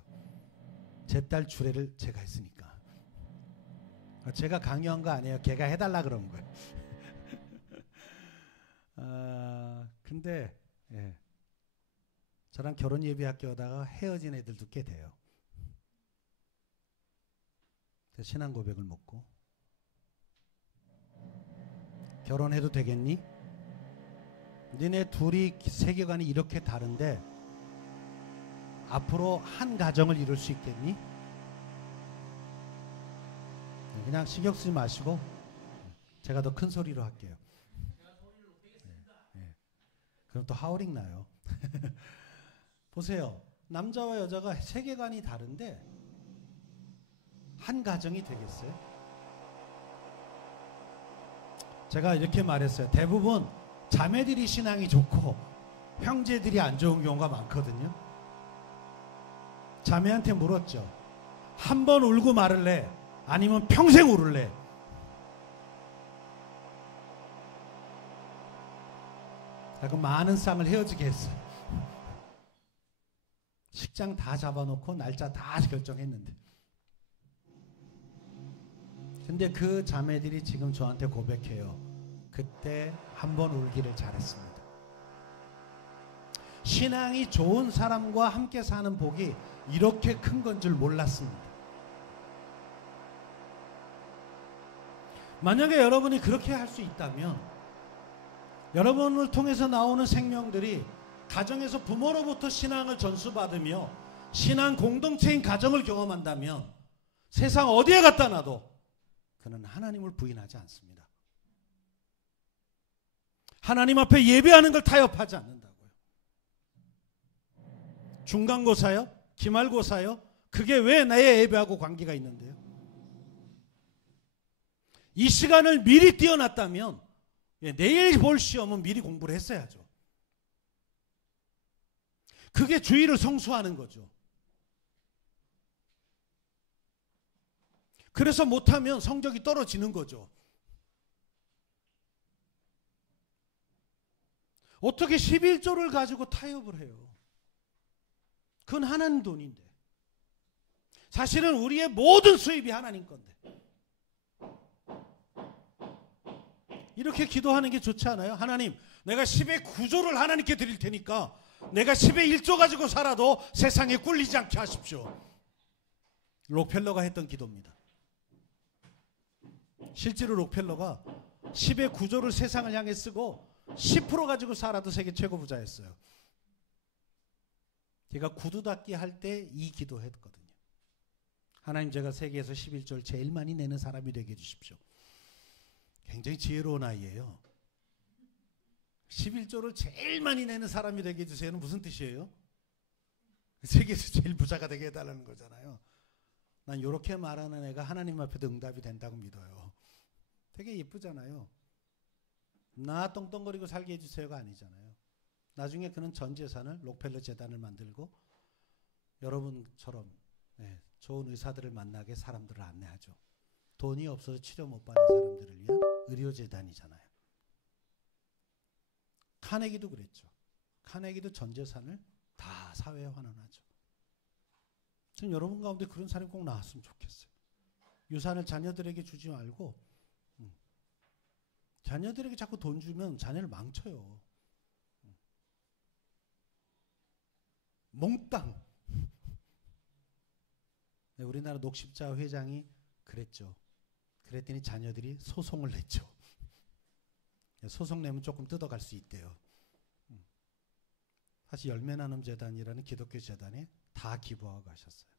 제 딸 주례를 제가 했으니까. 제가 강요한 거 아니에요. 걔가 해달라 그런 거예요. 근데 예. 저랑 결혼 예비 학교 하다가 헤어진 애들도 꽤 돼요. 신앙 고백을 묻고 결혼해도 되겠니? 니네 둘이 세계관이 이렇게 다른데 앞으로 한 가정을 이룰 수 있겠니? 그냥 신경 쓰지 마시고 제가 더 큰 소리로 할게요. 그럼 또 하우링 나요. 보세요. 남자와 여자가 세계관이 다른데 한 가정이 되겠어요? 제가 이렇게 말했어요. 대부분 자매들이 신앙이 좋고 형제들이 안 좋은 경우가 많거든요. 자매한테 물었죠. 한 번 울고 말을래? 아니면 평생 울을래? 그 많은 쌍을 헤어지게 했어요. 식장 다 잡아놓고 날짜 다 결정했는데. 근데 그 자매들이 지금 저한테 고백해요. 그때 한 번 울기를 잘했습니다. 신앙이 좋은 사람과 함께 사는 복이 이렇게 큰 건 줄 몰랐습니다. 만약에 여러분이 그렇게 할 수 있다면 여러분을 통해서 나오는 생명들이 가정에서 부모로부터 신앙을 전수받으며 신앙 공동체인 가정을 경험한다면 세상 어디에 갖다 놔도 그는 하나님을 부인하지 않습니다. 하나님 앞에 예배하는 걸 타협하지 않는다고요. 중간고사요? 기말고사요? 그게 왜 나의 예배하고 관계가 있는데요? 이 시간을 미리 띄워놨다면 내일 볼 시험은 미리 공부를 했어야죠. 그게 주의를 성수하는 거죠. 그래서 못하면 성적이 떨어지는 거죠. 어떻게 11조를 가지고 타협을 해요? 그건 하나님 돈인데. 사실은 우리의 모든 수입이 하나님 건데. 이렇게 기도하는 게 좋지 않아요? 하나님, 내가 10의 9조를 하나님께 드릴 테니까 내가 10의 1조 가지고 살아도 세상에 꿀리지 않게 하십시오. 록펠러가 했던 기도입니다. 실제로 록펠러가 10의 9조를 세상을 향해 쓰고 10% 가지고 살아도 세계 최고 부자였어요. 제가 구두 닦기 할 때 이 기도했거든요. 하나님, 제가 세계에서 11조를 제일 많이 내는 사람이 되게 해주십시오. 굉장히 지혜로운 아이예요. 11조를 제일 많이 내는 사람이 되게 해주세요는 무슨 뜻이에요? 세계에서 제일 부자가 되게 해달라는 거잖아요. 난 이렇게 말하는 애가 하나님 앞에도 응답이 된다고 믿어요. 되게 예쁘잖아요. 나 떵떵거리고 살게 해주세요가 아니잖아요. 나중에 그는 전 재산을 록펠러 재단을 만들고 여러분처럼 좋은 의사들을 만나게 사람들을 안내하죠. 돈이 없어서 치료 못 받는 사람들을 위한 의료재단이잖아요. 카네기도 그랬죠. 카네기도 전 재산을 다 사회에 환원하죠. 전 여러분 가운데 그런 사람이 꼭 나왔으면 좋겠어요. 유산을 자녀들에게 주지 말고 자녀들에게 자꾸 돈 주면 자녀를 망쳐요. 몽땅. 네, 우리나라 녹십자 회장이 그랬죠. 그랬더니 자녀들이 소송을 냈죠. 소송 내면 조금 뜯어갈 수 있대요. 사실 열매나눔 재단이라는 기독교 재단에 다 기부하고 가셨어요.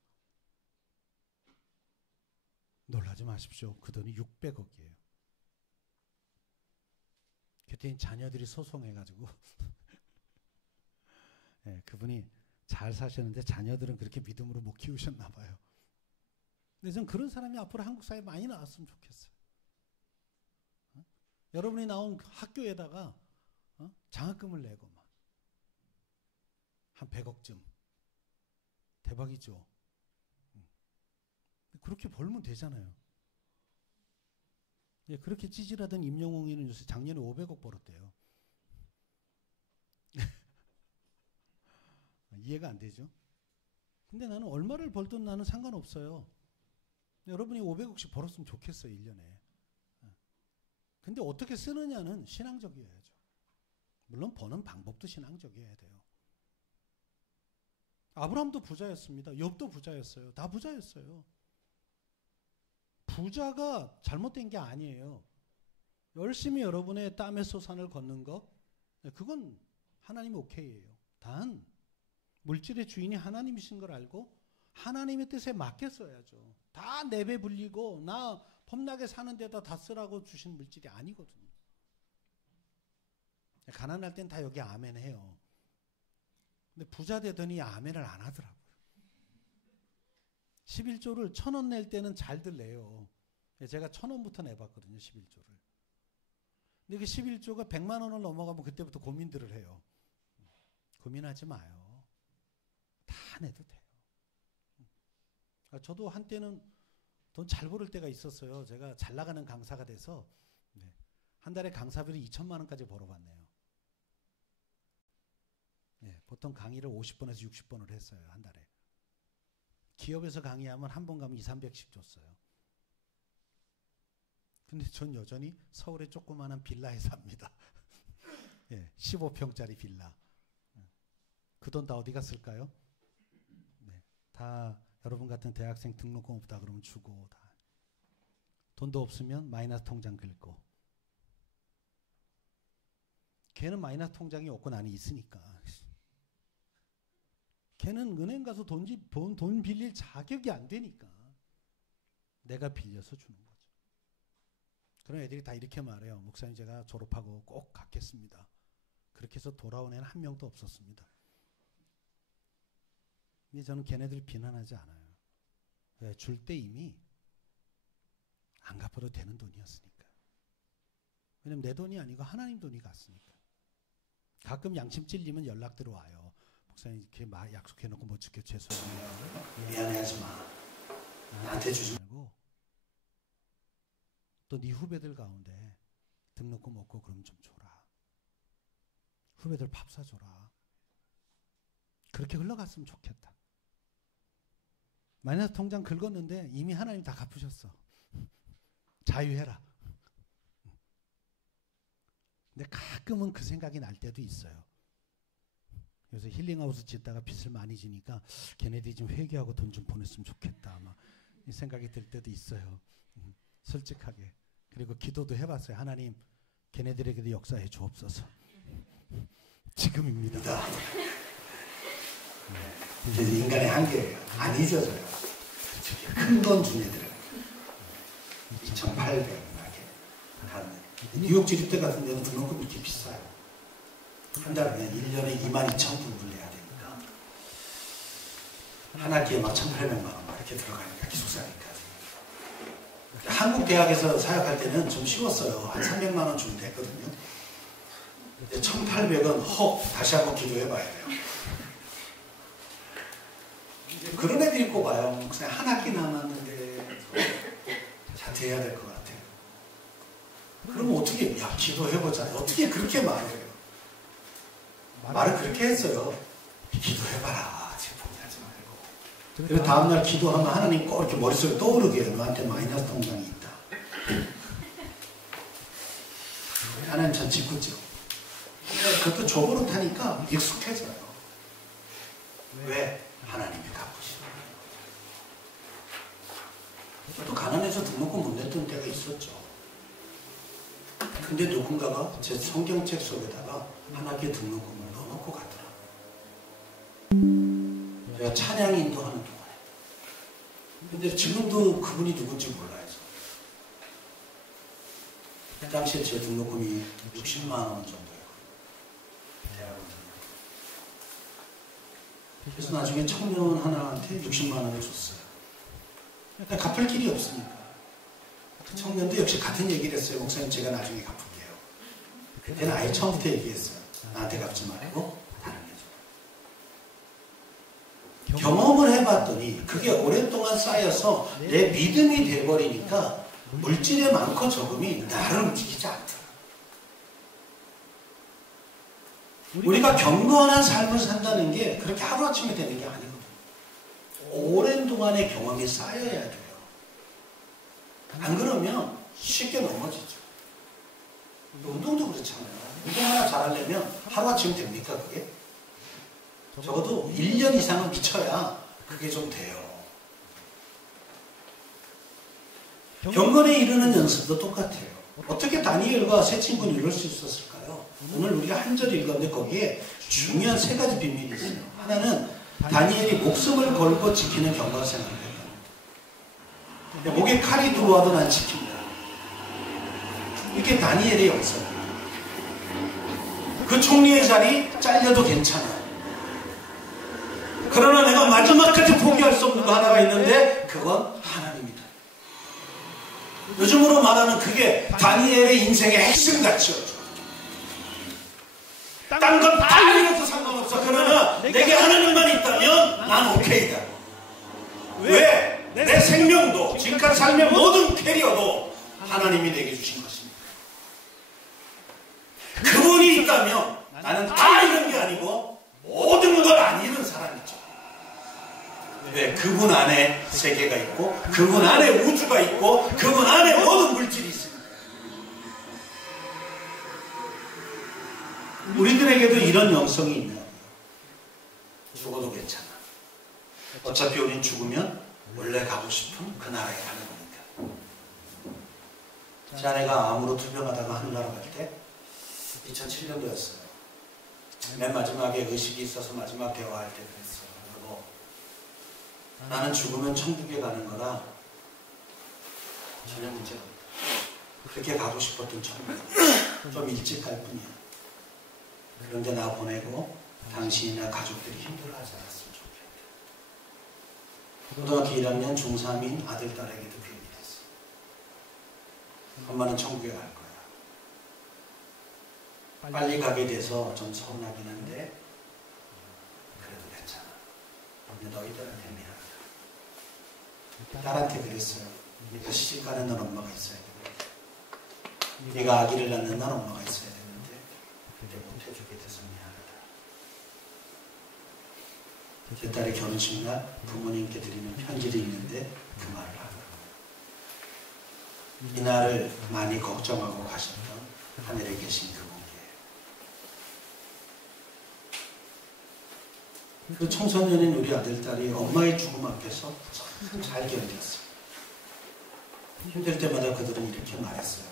놀라지 마십시오. 그 돈이 600억이에요. 그랬더니 자녀들이 소송해가지고 네, 그분이 잘 사셨는데 자녀들은 그렇게 믿음으로 못 키우셨나 봐요. 근데 저는 그런 사람이 앞으로 한국 사회에 많이 나왔으면 좋겠어요. 여러분이 나온 학교에다가 장학금을 내고 막 한 100억쯤 대박이죠. 그렇게 벌면 되잖아요. 예, 그렇게 찌질하던 임영웅이는 요새 작년에 500억 벌었대요. 이해가 안 되죠? 근데 나는 얼마를 벌든 나는 상관없어요. 여러분이 500억씩 벌었으면 좋겠어요, 1년에. 근데 어떻게 쓰느냐는 신앙적이어야죠. 물론 버는 방법도 신앙적이어야 돼요. 아브라함도 부자였습니다. 욥도 부자였어요. 다 부자였어요. 부자가 잘못된 게 아니에요. 열심히 여러분의 땀의 소산을 걷는 거, 그건 하나님이 오케이예요. 단 물질의 주인이 하나님이신 걸 알고 하나님의 뜻에 맡겨 써야죠. 다 내배 불리고 나 범나게 사는 데다 다 쓰라고 주신 물질이 아니거든요. 가난할 땐 다 여기 아멘 해요. 근데 부자 되더니 아멘을 안 하더라고요. 11조를 1,000원 낼 때는 잘들 내요. 제가 1,000원부터 내봤거든요, 11조를. 근데 그 11조가 100만 원을 넘어가면 그때부터 고민들을 해요. 고민하지 마요. 다 내도 돼요. 저도 한때는 돈 잘 벌을 때가 있었어요. 제가 잘 나가는 강사가 돼서 한 달에 강사비를 2천만 원까지 벌어봤네요. 보통 강의를 50번에서 60번을 했어요, 한 달에. 기업에서 강의하면 한 번 가면 200~300씩 줬어요. 근데 전 여전히 서울의 조그마한 빌라에 삽니다. 15평짜리 빌라. 그 돈 다 어디 갔을까요? 다 여러분 같은 대학생 등록금 없다 그러면 주고, 다 돈도 없으면 마이너스 통장 긁고. 걔는 마이너스 통장이 없고 나는 있으니까. 걔는 은행 가서 돈 빌릴 자격이 안 되니까 내가 빌려서 주는 거죠. 그런 애들이 다 이렇게 말해요. 목사님, 제가 졸업하고 꼭 갚겠습니다. 그렇게 해서 돌아온 애는 한 명도 없었습니다. 근데 저는 걔네들 비난하지 않아요. 왜? 줄 때 이미 안 갚아도 되는 돈이었으니까. 왜냐면 내 돈이 아니고 하나님 돈이 갔으니까. 가끔 양심 찔리면 연락 들어와요. 목사님, 이렇게 약속해놓고 못 지켜 죄송해요. 미안해하지 마. 나한테 주지 말고 또 네 후배들 가운데 등록금 없고 그럼 좀 줘라. 후배들 밥 사줘라. 그렇게 흘러갔으면 좋겠다. 마이너스 통장 긁었는데 이미 하나님 다 갚으셨어. 자유해라. 근데 가끔은 그 생각이 날 때도 있어요. 요새 힐링하우스 짓다가 빚을 많이 지니까 걔네들이 좀 회개하고 돈 좀 보냈으면 좋겠다. 아마 이 생각이 들 때도 있어요. 솔직하게. 그리고 기도도 해봤어요. 하나님, 걔네들에게도 역사해 주옵소서. 지금입니다. 이제 인간의 한계예요. 안 잊어져요. 큰 돈 준 애들은 2,800 뉴욕 지립대 같은 데는 등록금 이렇게 비싸요. 한 달에 1년에 22,000불 내야 되니까 한 학기에 막 1,800만 원 이렇게 들어가니까 기숙사니까. 한국 대학에서 사역할 때는 좀 쉬웠어요. 한 300만 원 주면 됐거든요. 1,800원 헉 다시 한번 기도해봐야 돼요. 그런 애들이 꼽아요. 그냥 한 학기 남았는데 자퇴해야 될 것 같아요. 그러면 어떻게, 야 기도해보자. 어떻게 그렇게 말해요? 말을 그렇게 했어요. 기도해봐라. 지금 포기하지 말고. 그리고 다음날 기도하면 하나님 꼭 이렇게 머릿속에 떠오르게 해요. 너한테 마이너스 통장이 있다. 하나님 전 짓궂죠. 그것도 조고로 타니까 익숙해져요. 왜? 하나님이 갚으시는 거예요. 저도 가난해서 등록금 못 냈던 때가 있었죠. 근데 누군가가 제 성경책 속에다가 하나님께 등록금을 넣어놓고 가더라고요. 제가 찬양 인도하는 동안에. 근데 지금도 그분이 누군지 몰라요. 그 당시에 제 등록금이 60만 원 정도예요. 그래서 나중에 청년 하나한테 60만 원을 줬어요. 그러니까 갚을 길이 없으니까. 그 청년도 역시 같은 얘기를 했어요. 목사님 제가 나중에 갚을게요. 그때는 아예 처음부터 얘기했어요. 나한테 갚지 말고 다른 애 줘. 경험을 해봤더니 그게 오랫동안 쌓여서 내 믿음이 돼버리니까 물질의 많고 적음이 나를 움직이지 않더라. 우리가 경건한 삶을 산다는 게 그렇게 하루아침에 되는 게 아니거든요. 오랜 동안의 경험이 쌓여야 돼요. 안 그러면 쉽게 넘어지죠. 운동도 그렇잖아요. 운동 하나 잘하려면 하루아침에 됩니까 그게? 적어도 1년 이상은 미쳐야 그게 좀 돼요. 경건에 이르는 연습도 똑같아요. 어떻게 다니엘과 세 친구는 이룰 수 있었을까요? 오늘 우리가 한 절 읽었는데 거기에 중요한 3가지 비밀이 있어요. 하나는 다니엘이 목숨을 걸고 지키는 경건 생활을 했다. 목에 칼이 들어와도 난 지킨다. 이게 다니엘의 역사예요. 그 총리의 자리 잘려도 괜찮아. 그러나 내가 마지막까지 포기할 수 없는 거 하나가 있는데 그건 하나님이다. 요즘으로 말하는 그게 다니엘의 인생의 핵심가치였죠. 딴 건 다 이래도 상관없어. 그러나 내게 하나님만 있다면 난 오케이다. 왜? 내 생명도 지금까지 삶의 모든 캐리어도 하나님이 내게 주신 것입니다. 그분이 있다면 나는 다 잃은 게 아니고 모든 걸 안 잃은 사람이죠. 왜? 그분 안에 세계가 있고 그분 안에 우주가 있고 그분 안에 모든 물질이 있습니다. 우리들에게도 이런 영성이 있나요? 죽어도 괜찮아. 어차피 우린 죽으면 원래 가고 싶은 그 나라에 가는 거니까. 제 아내가 암으로 투병하다가 하늘나라 갈 때 2007년도였어요. 맨 마지막에 의식이 있어서 마지막 대화할 때 그랬어요. 여보, 나는 죽으면 천국에 가는 거라 전혀 문제가 없다. 그렇게 가고 싶었던 천국. 좀 일찍 갈 뿐이야. 그런데 나 보내고 당신이나 가족들이 힘들어하지 않았으면 좋겠다. 고등학교 1학년 중3인 아들, 딸에게도 그 얘기 했어. 엄마는 천국에 갈 거야. 빨리 가게 돼서 좀 서운하긴 한데 그래도 괜찮아. 근데 너희들한테 미안하다. 딸한테 그랬어요. 네가 시집가는 넌 엄마가 있어야 되고 네가 아기를 낳는 난 엄마가 있어야 되는데 그때 못해주게 돼서 미안하다. 제 딸의 결혼식 날 부모님께 드리는 편지를 읽는데 그 말을 하더라고요. 이날을 많이 걱정하고 가셨던 하늘에 계신 그분께 그 청소년인 우리 아들딸이 엄마의 죽음 앞에서 참 잘 견뎠어요. 힘들 때마다 그들은 이렇게 말했어요.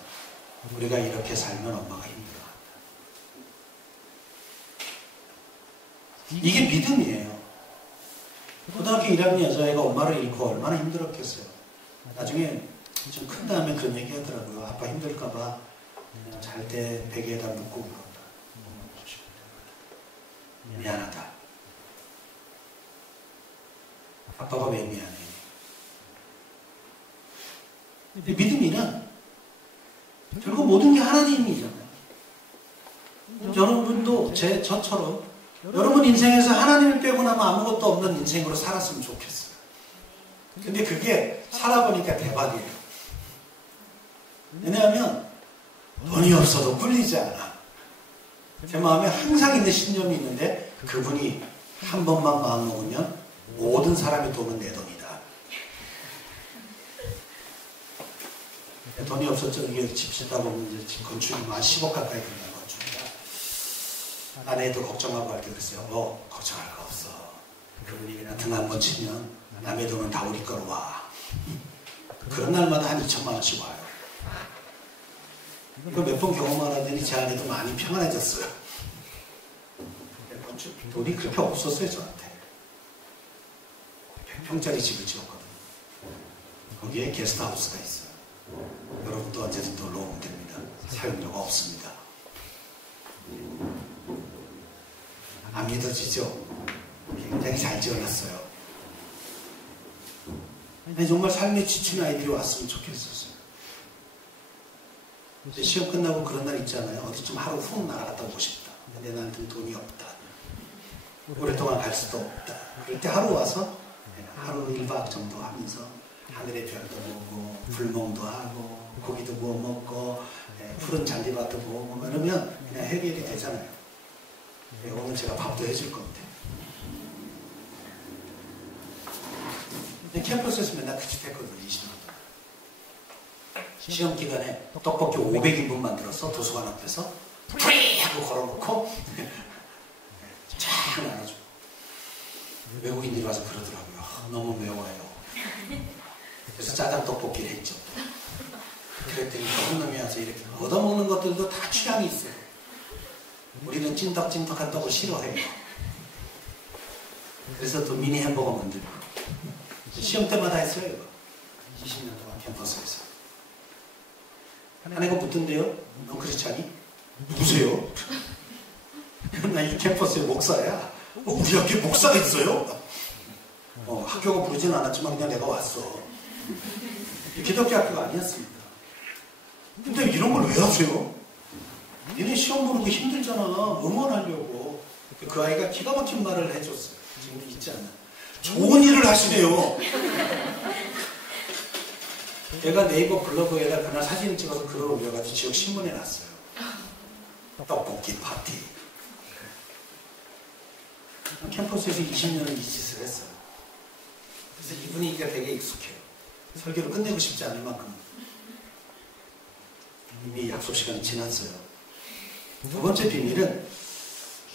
우리가 이렇게 살면 엄마가 힘들어한다. 이게 믿음이에요. 고등학교 1학년 여자애가 엄마를 잃고 얼마나 힘들었겠어요. 나중에 좀 큰 다음에 그런 얘기 하더라고요. 아빠 힘들까봐 잘 때 베개에다 묻고 울었다. 미안하다. 아빠가 왜 미안해? 믿음이란 결국 모든 게 하나님이잖아요. 여러분도 저처럼 여러분 인생에서 하나님을 빼고 나면 아무것도 없는 인생으로 살았으면 좋겠어요. 근데 그게 살아보니까 대박이에요. 왜냐하면 돈이 없어도 꿀리지 않아. 제 마음에 항상 있는 신념이 있는데 그분이 한 번만 마음먹으면 모든 사람의 돈은 내 돈이다. 돈이 없었죠. 이게 집 짓다 보면 이제 건축이 한 10억 가까이 든다는 건축이다. 아내도 걱정하고 할 때 그랬어요. 걱정할 거 없어. 그분이 그냥 등 한 번 치면 남의 돈은 다 우리 거로 와. 그런 날마다 한 2천만 원씩 와요. 그 몇 번 경험하더니 제 아내도 많이 평안해졌어요. 건축 돈이 그렇게 없었어요, 저한테. 100평짜리 집을 지었거든요. 거기에 게스트하우스가 있어요. 여러분도 언제든 놀러 오면 됩니다. 사용료가 없습니다. 안 믿어지죠? 굉장히 잘 지어놨어요. 아니, 정말 삶에 지친 아이들이 왔으면 좋겠었어요. 근데 시험 끝나고 그런 날 있잖아요. 어디 좀 하루 훅 나갔다 오고 싶다. 근데 나한테는 돈이 없다. 오랫동안 갈 수도 없다. 그럴 때 하루 와서 하루 1박 정도 하면서 하늘의 별도 보고 불멍도 하고 고기도 구워 먹고 푸른 잔디밭도 보고 그러면 그냥 해결이 되잖아요. 오늘 제가 밥도 해줄 건데. 캠퍼스에서 맨날 그 짓 했거든요. 20년 동안. 시험 기간에 떡볶이 500인분 만들어서 도서관 앞에서 프리 하고 걸어놓고 쫙 나눠주고 외국인들이 와서 그러더라고요. 너무 매워요. 그래서 짜장 떡볶이를 했죠. 그랬더니 좋은 놈이 와서 이렇게 얻어먹는 것들도 다 취향이 있어요. 우리는 찐득찐득한 떡을 싫어해요. 그래서 또 미니 햄버거 만들고 시험 때마다 했어요. 이거. 20년 동안 캠퍼스에서. 아내가 묻던데요. 너 그렇지 않니? 누구세요? 나 이 캠퍼스의 목사야. 우리 학교에 목사가 있어요? 학교가 부르진 않았지만 그냥 내가 왔어. 기독교 학교가 아니었습니다. 근데 이런 걸 왜 하세요? 얘네 시험 보는 거 힘들잖아. 응원하려고. 그 아이가 기가 막힌 말을 해줬어요. 지금도 있지 않나. 좋은 일을 하시네요. 얘가 네이버 블로그에다 그날 사진을 찍어서 글을 올려가지고 지역 신문에 놨어요. 떡볶이 파티. 캠퍼스에서 20년을 이 짓을 했어요. 그래서 이 분위기가 되게 익숙해요. 설교를 끝내고 싶지 않을 만큼 이미 약속 시간이 지났어요. 두 번째 비밀은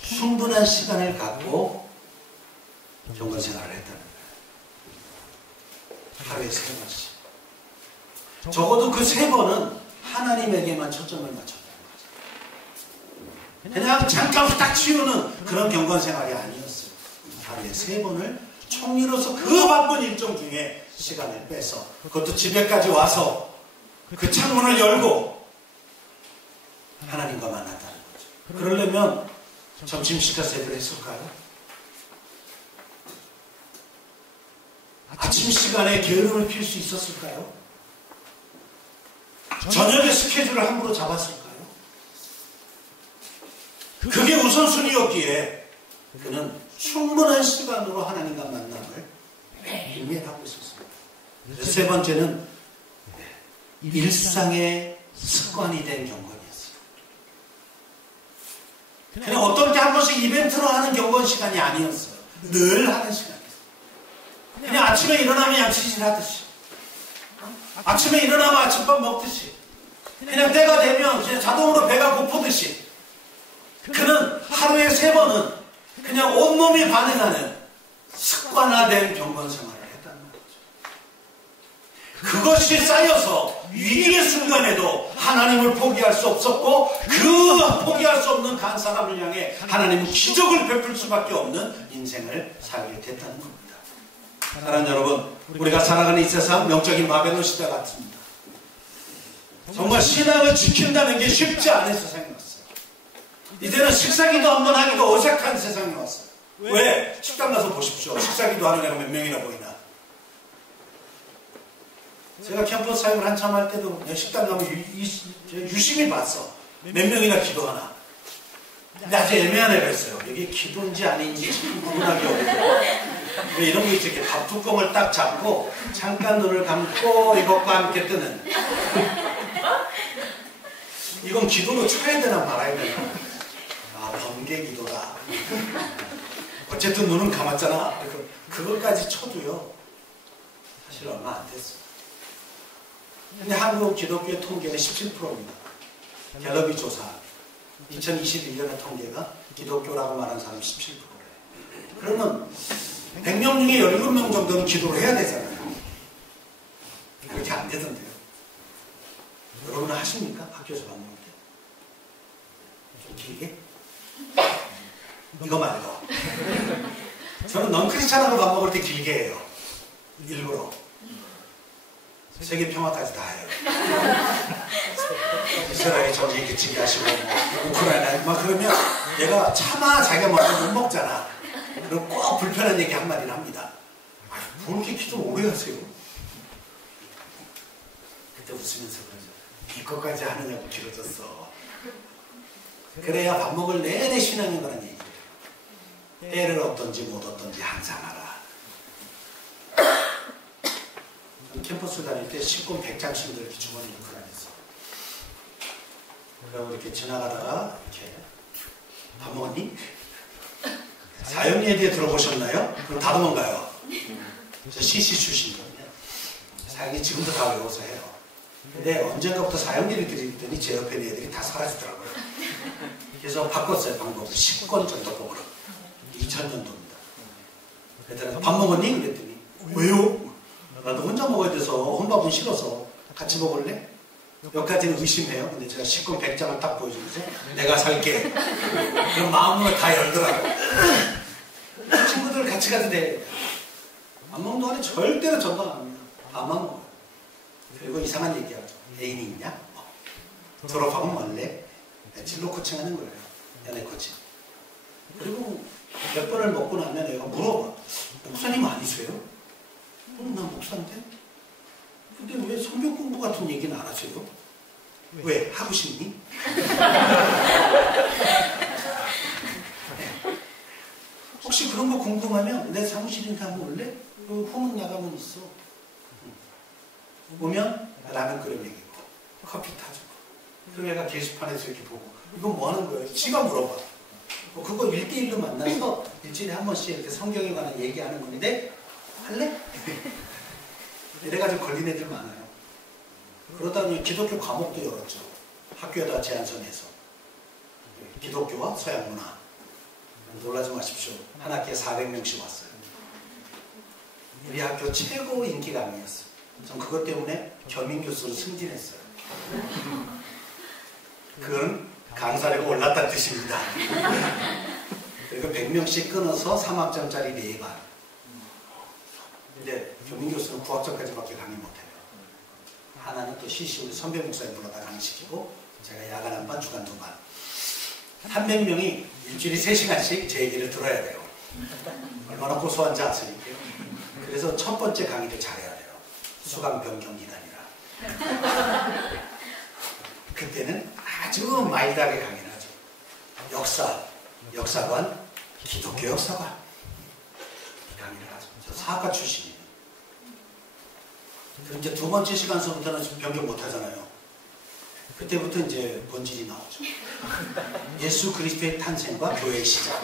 충분한 시간을 갖고 경건 생활을 했다는 거예요. 하루에 3번씩. 적어도 그 3번은 하나님에게만 초점을 맞췄다는 거죠. 그냥 잠깐 후딱 치우는 그런 경건 생활이 아니었어요. 하루에 3번을 총리로서 그 바쁜 일정 중에 시간을 빼서 그것도 집에까지 와서 그 창문을 열고 하나님과 만났다는 거죠. 그러려면 점심 시켜서 예배를 했을까요? 아침 시간에 게으름을 필 수 있었을까요? 저녁에 스케줄을 함부로 잡았을까요? 그게 우선순위였기에 그는 충분한 시간으로 하나님과 만남을 매일매일 하고 있었습니다. 그래서 세 번째는 일상의 습관이 된 경건이었어요. 그냥 어떨 때 한 번씩 이벤트로 하는 경건 시간이 아니었어요. 늘 하는 시간이었어요. 그냥 아침에 일어나면 양치질 하듯이, 아침에 일어나면 아침밥 먹듯이, 그냥 때가 되면 그냥 자동으로 배가 고프듯이, 그는 하루에 3번은 그냥 온몸이 반응하는 습관화된 경건 생활을 했다는 거죠. 그것이 쌓여서 위기의 순간에도 하나님을 포기할 수 없었고, 그 포기할 수 없는 간 사람을 향해 하나님은 기적을 베풀 수밖에 없는 인생을 살게 됐다는 겁니다. 사랑하는 여러분, 우리가 살아가는 이 세상 영적인 바벨론 시대 같습니다. 정말 신앙을 지킨다는 게 쉽지 않은 세상이 왔어요. 이제는 식사기도 한번 하기도 어색한 세상이 왔어요. 왜? 식당 가서 보십시오. 식사기도 하는 애가 몇 명이나 보이나. 제가 캠퍼스 사역을 한참 할 때도 식당 가면 유심히 봤어. 몇 명이나 기도하나. 근데 아주 애매한 애가 있어요. 이게 기도인지 아닌지 구분하기 어려워요. 왜 이런 거 있죠? 이렇게 밥 뚜껑을 딱 잡고 잠깐 눈을 감고 이것과 함께 뜨는. 이건 기도로 쳐야 되나 말아야 되나. 기대 기도다. 어쨌든 눈은 감았잖아. 그것까지 쳐도요. 사실 얼마 안 됐어. 근데 한국 기독교의 통계는 17%입니다. 갤럽이 조사한 2021년의 통계가 기독교라고 말하는 사람이 17%래. 그러면 100명 중에 17명 정도는 기도를 해야 되잖아요. 그렇게 안 되던데요. 여러분은 하십니까? 학교에서 밥 먹을 때? 좀 길게? 이거 말고. 저는 넌 크리스찬하고 밥 먹을 때 길게 해요. 일부러. 세계 평화까지 다 해요. 이스라엘 정리 그치게 하시고, 우크라이나, 막 그러면 얘가 차마 자기가 먼저 못 먹잖아. 그럼 꼭 불편한 얘기 한마디를 합니다. 뭐 이렇게 기도 오래 하세요? 그때 웃으면서 그러죠. 이거까지 하느냐고 길어졌어. 그래야 밥 먹을 내내 신앙인 거란 얘기예요. 때를 얻든지 못 얻든지 항상 하라. 캠퍼스 다닐 때 신권 100장씩들 이렇게 주머니에 넣고 다녔어. 그리고 이렇게 지나가다가 이렇게 밥 먹었니? 사형리에 대해 들어보셨나요? 그럼 다 도망가요. 저 CC 출신이거든요. 사형리 지금도 다 외워서 해요. 근데 언젠가부터 사형리를 드리더니 제 옆에 있는 애들이 다 사라지더라고요. 그래서 바꿨어요. 방법을. 10권 정도 뽑으러. 2000년도입니다. 그랬더니 밥 먹었니? 그랬더니 왜요? 나도 혼자 먹어야 돼서 혼밥은 싫어서 같이 먹을래? 여기까지는 의심해요. 근데 제가 10권 100장을 딱 보여주면서 내가 살게. 그럼 마음을 다 열더라고. 친구들 같이 가도 돼. 안 먹는 동안에 절대로 전방 안 합니다. 밥만 먹어요. 그리고 이상한 얘기하죠. 애인이 있냐? 졸업하면 원래 진로 코칭하는 거예요. 연애 코칭. 그리고 몇 번을 먹고 나면 내가 물어봐. 목사님 아니세요? 난 목사인데? 근데 왜 성경 공부 같은 얘기는 안 하세요? 왜? 하고 싶니? 혹시 그런 거 궁금하면 내 사무실인가 한번 올래? 후문 나가면 있어. 오면 라면 끓여 먹이고 커피 타주고. 그럼 얘가 게시판에서 이렇게 보고 이건 뭐 하는 거예요? 지가 물어봐. 그거 1대1로 만나서 일주일에 한 번씩 이렇게 성경에 관한 얘기하는 건데 할래? 이래가지고 걸린 애들 많아요. 그러다니 기독교 과목도 열었죠. 학교에다 제안서내서 기독교와 서양 문화. 놀라지 마십시오. 한 학기에 400명씩 왔어요. 우리 학교 최고 인기 강의였어요. 전 그것 때문에 겸임교수로 승진했어요. 그건 강사료가 올랐다는 뜻입니다. 그리고 100명씩 끊어서 3학점짜리 4반. 근데 겸임교수는 9학점까지밖에 강의 못해요. 하나는 또 CC 우리 선배 목사님 불러다 강의시키고 제가 야간 한 반, 주간 2반. 300명이 일주일에 3시간씩 제 얘기를 들어야 돼요. 얼마나 고소한지 아세요? 그래서 첫 번째 강의를 잘해야 돼요. 수강 변경 기간이라. 그때는 아주 마일드하게 강의를 하죠. 역사, 역사관, 기독교 역사관. 이 강의를 하죠. 저 사학과 출신이에요. 그럼 이제 두 번째 시간서부터는 변경 못 하잖아요. 그때부터 이제 본질이 나오죠. 예수 그리스도의 탄생과 교회의 시작.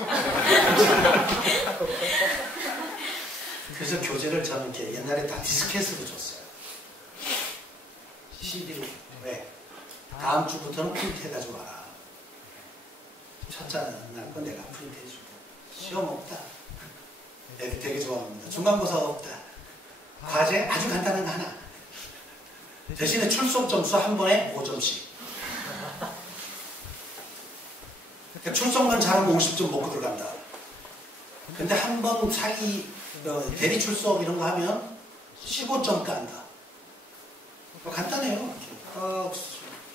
그래서 교재를 저는 이렇게 옛날에 다 디스켓으로 줬어요. CD로. 왜? 다음 주부터는 프린트 해가지고 와라. 첫째 날 거 내가 프린트 해줄게. 시험 없다. 애들 되게 좋아합니다. 중간고사 없다. 과제 아주 간단한 거 하나. 대신에 출석 점수 한 번에 5점씩. 그러니까 출석만 잘하면 50점 먹고 들어간다. 근데 한 번 사기 대리 출석 이런 거 하면 15점 깐다. 간단해요.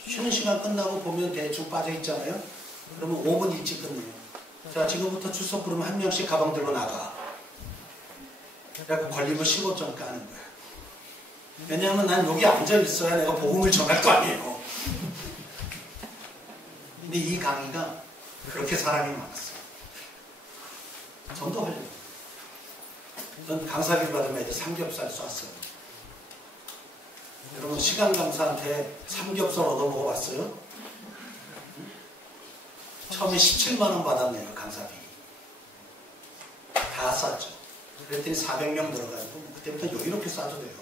쉬는 시간 끝나고 보면 대충 빠져 있잖아요. 그러면 5분 일찍 끝내요. 자, 지금부터 출석 부르면 한 명씩 가방 들고 나가. 그래갖고 걸리면 15점 까는 거야. 왜냐하면 난 여기 앉아 있어야 내가 복음을 전할 거 아니에요. 근데 이 강의가 그렇게 사람이 많았어요. 전도하려고. 전 강사비 받으면 애들 삼겹살 쐈어요. 여러분 시간 강사한테 삼겹살 얻어 먹어봤어요? 처음에 17만 원 받았네요. 강사비. 다 쌌죠. 그랬더니 400명 들어가지고 그때부터 여유롭게 싸도 돼요.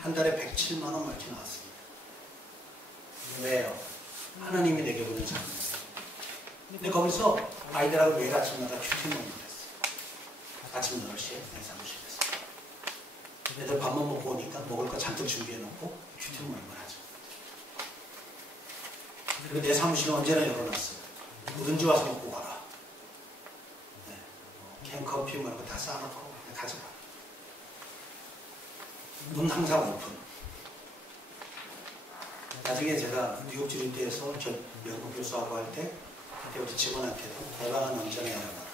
한 달에 107만 원 이렇게 나왔습니다. 왜요? 하나님이 내게 보낸 삶이었어요. 근데 거기서 아이들하고 매일 아침마다 큐티 모임을 했어요. 아침 8시에 내 사무실에서. 애들 밥만 먹고 오니까 먹을 거 잔뜩 준비해놓고 큐티 모임을 하죠. 그리고 내 사무실은 언제나 열어놨어요. 누구든지 와서 먹고 가라. 네. 캔커피 뭐 이런 거 다 싸놓고 그냥 가져가. 문 항상 오픈. 나중에 제가 뉴욕 지린대에서 영국 교수하고 할 때 그때부터 직원한테도 대방은 언제나 열어놔라.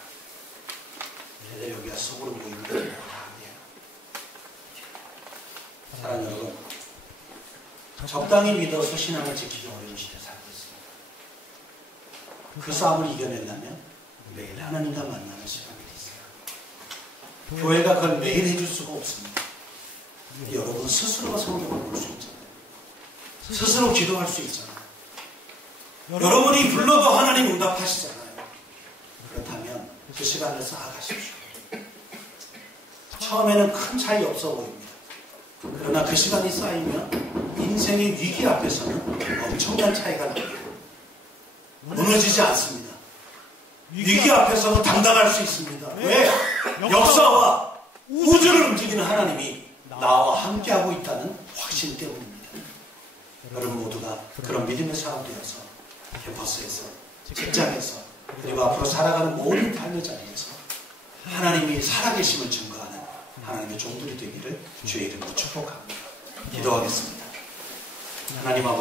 애들 여기가 속으로 모이는 게 아니에요. 사랑하는 여러분, 적당히 믿어서 신앙을 지키기 어려운 시대에 살고 있습니다. 그 싸움을 이겨내려면 매일 하나님과 만나는 시간이 있어요. 교회가 그걸 매일 해줄 수가 없습니다. 여러분 스스로가 성경을 볼 수 있잖아요. 스스로 기도할 수 있잖아요. 여러분이 불러도 하나님 응답하시잖아요. 그렇다면 그 시간을 쌓아가십시오. 처음에는 큰 차이 없어 보입니다. 그러나 그 시간이 쌓이면 인생의 위기 앞에서는 엄청난 차이가 납니다. 무너지지 않습니다. 위기 앞에서는 당당할 수 있습니다. 왜? 역사와 우주를 움직이는 하나님이 나와 함께하고 있다는 확신 때문입니다. 여러분 모두가 그런 믿음의 사람 되어서 캠퍼스에서, 직장에서, 그리고 앞으로 살아가는 모든 삶의 자리에서 하나님이 살아계심을 증거하는 하나님의 종들이 되기를 주의 이름으로 축복합니다. 기도하겠습니다. 하나님 아버지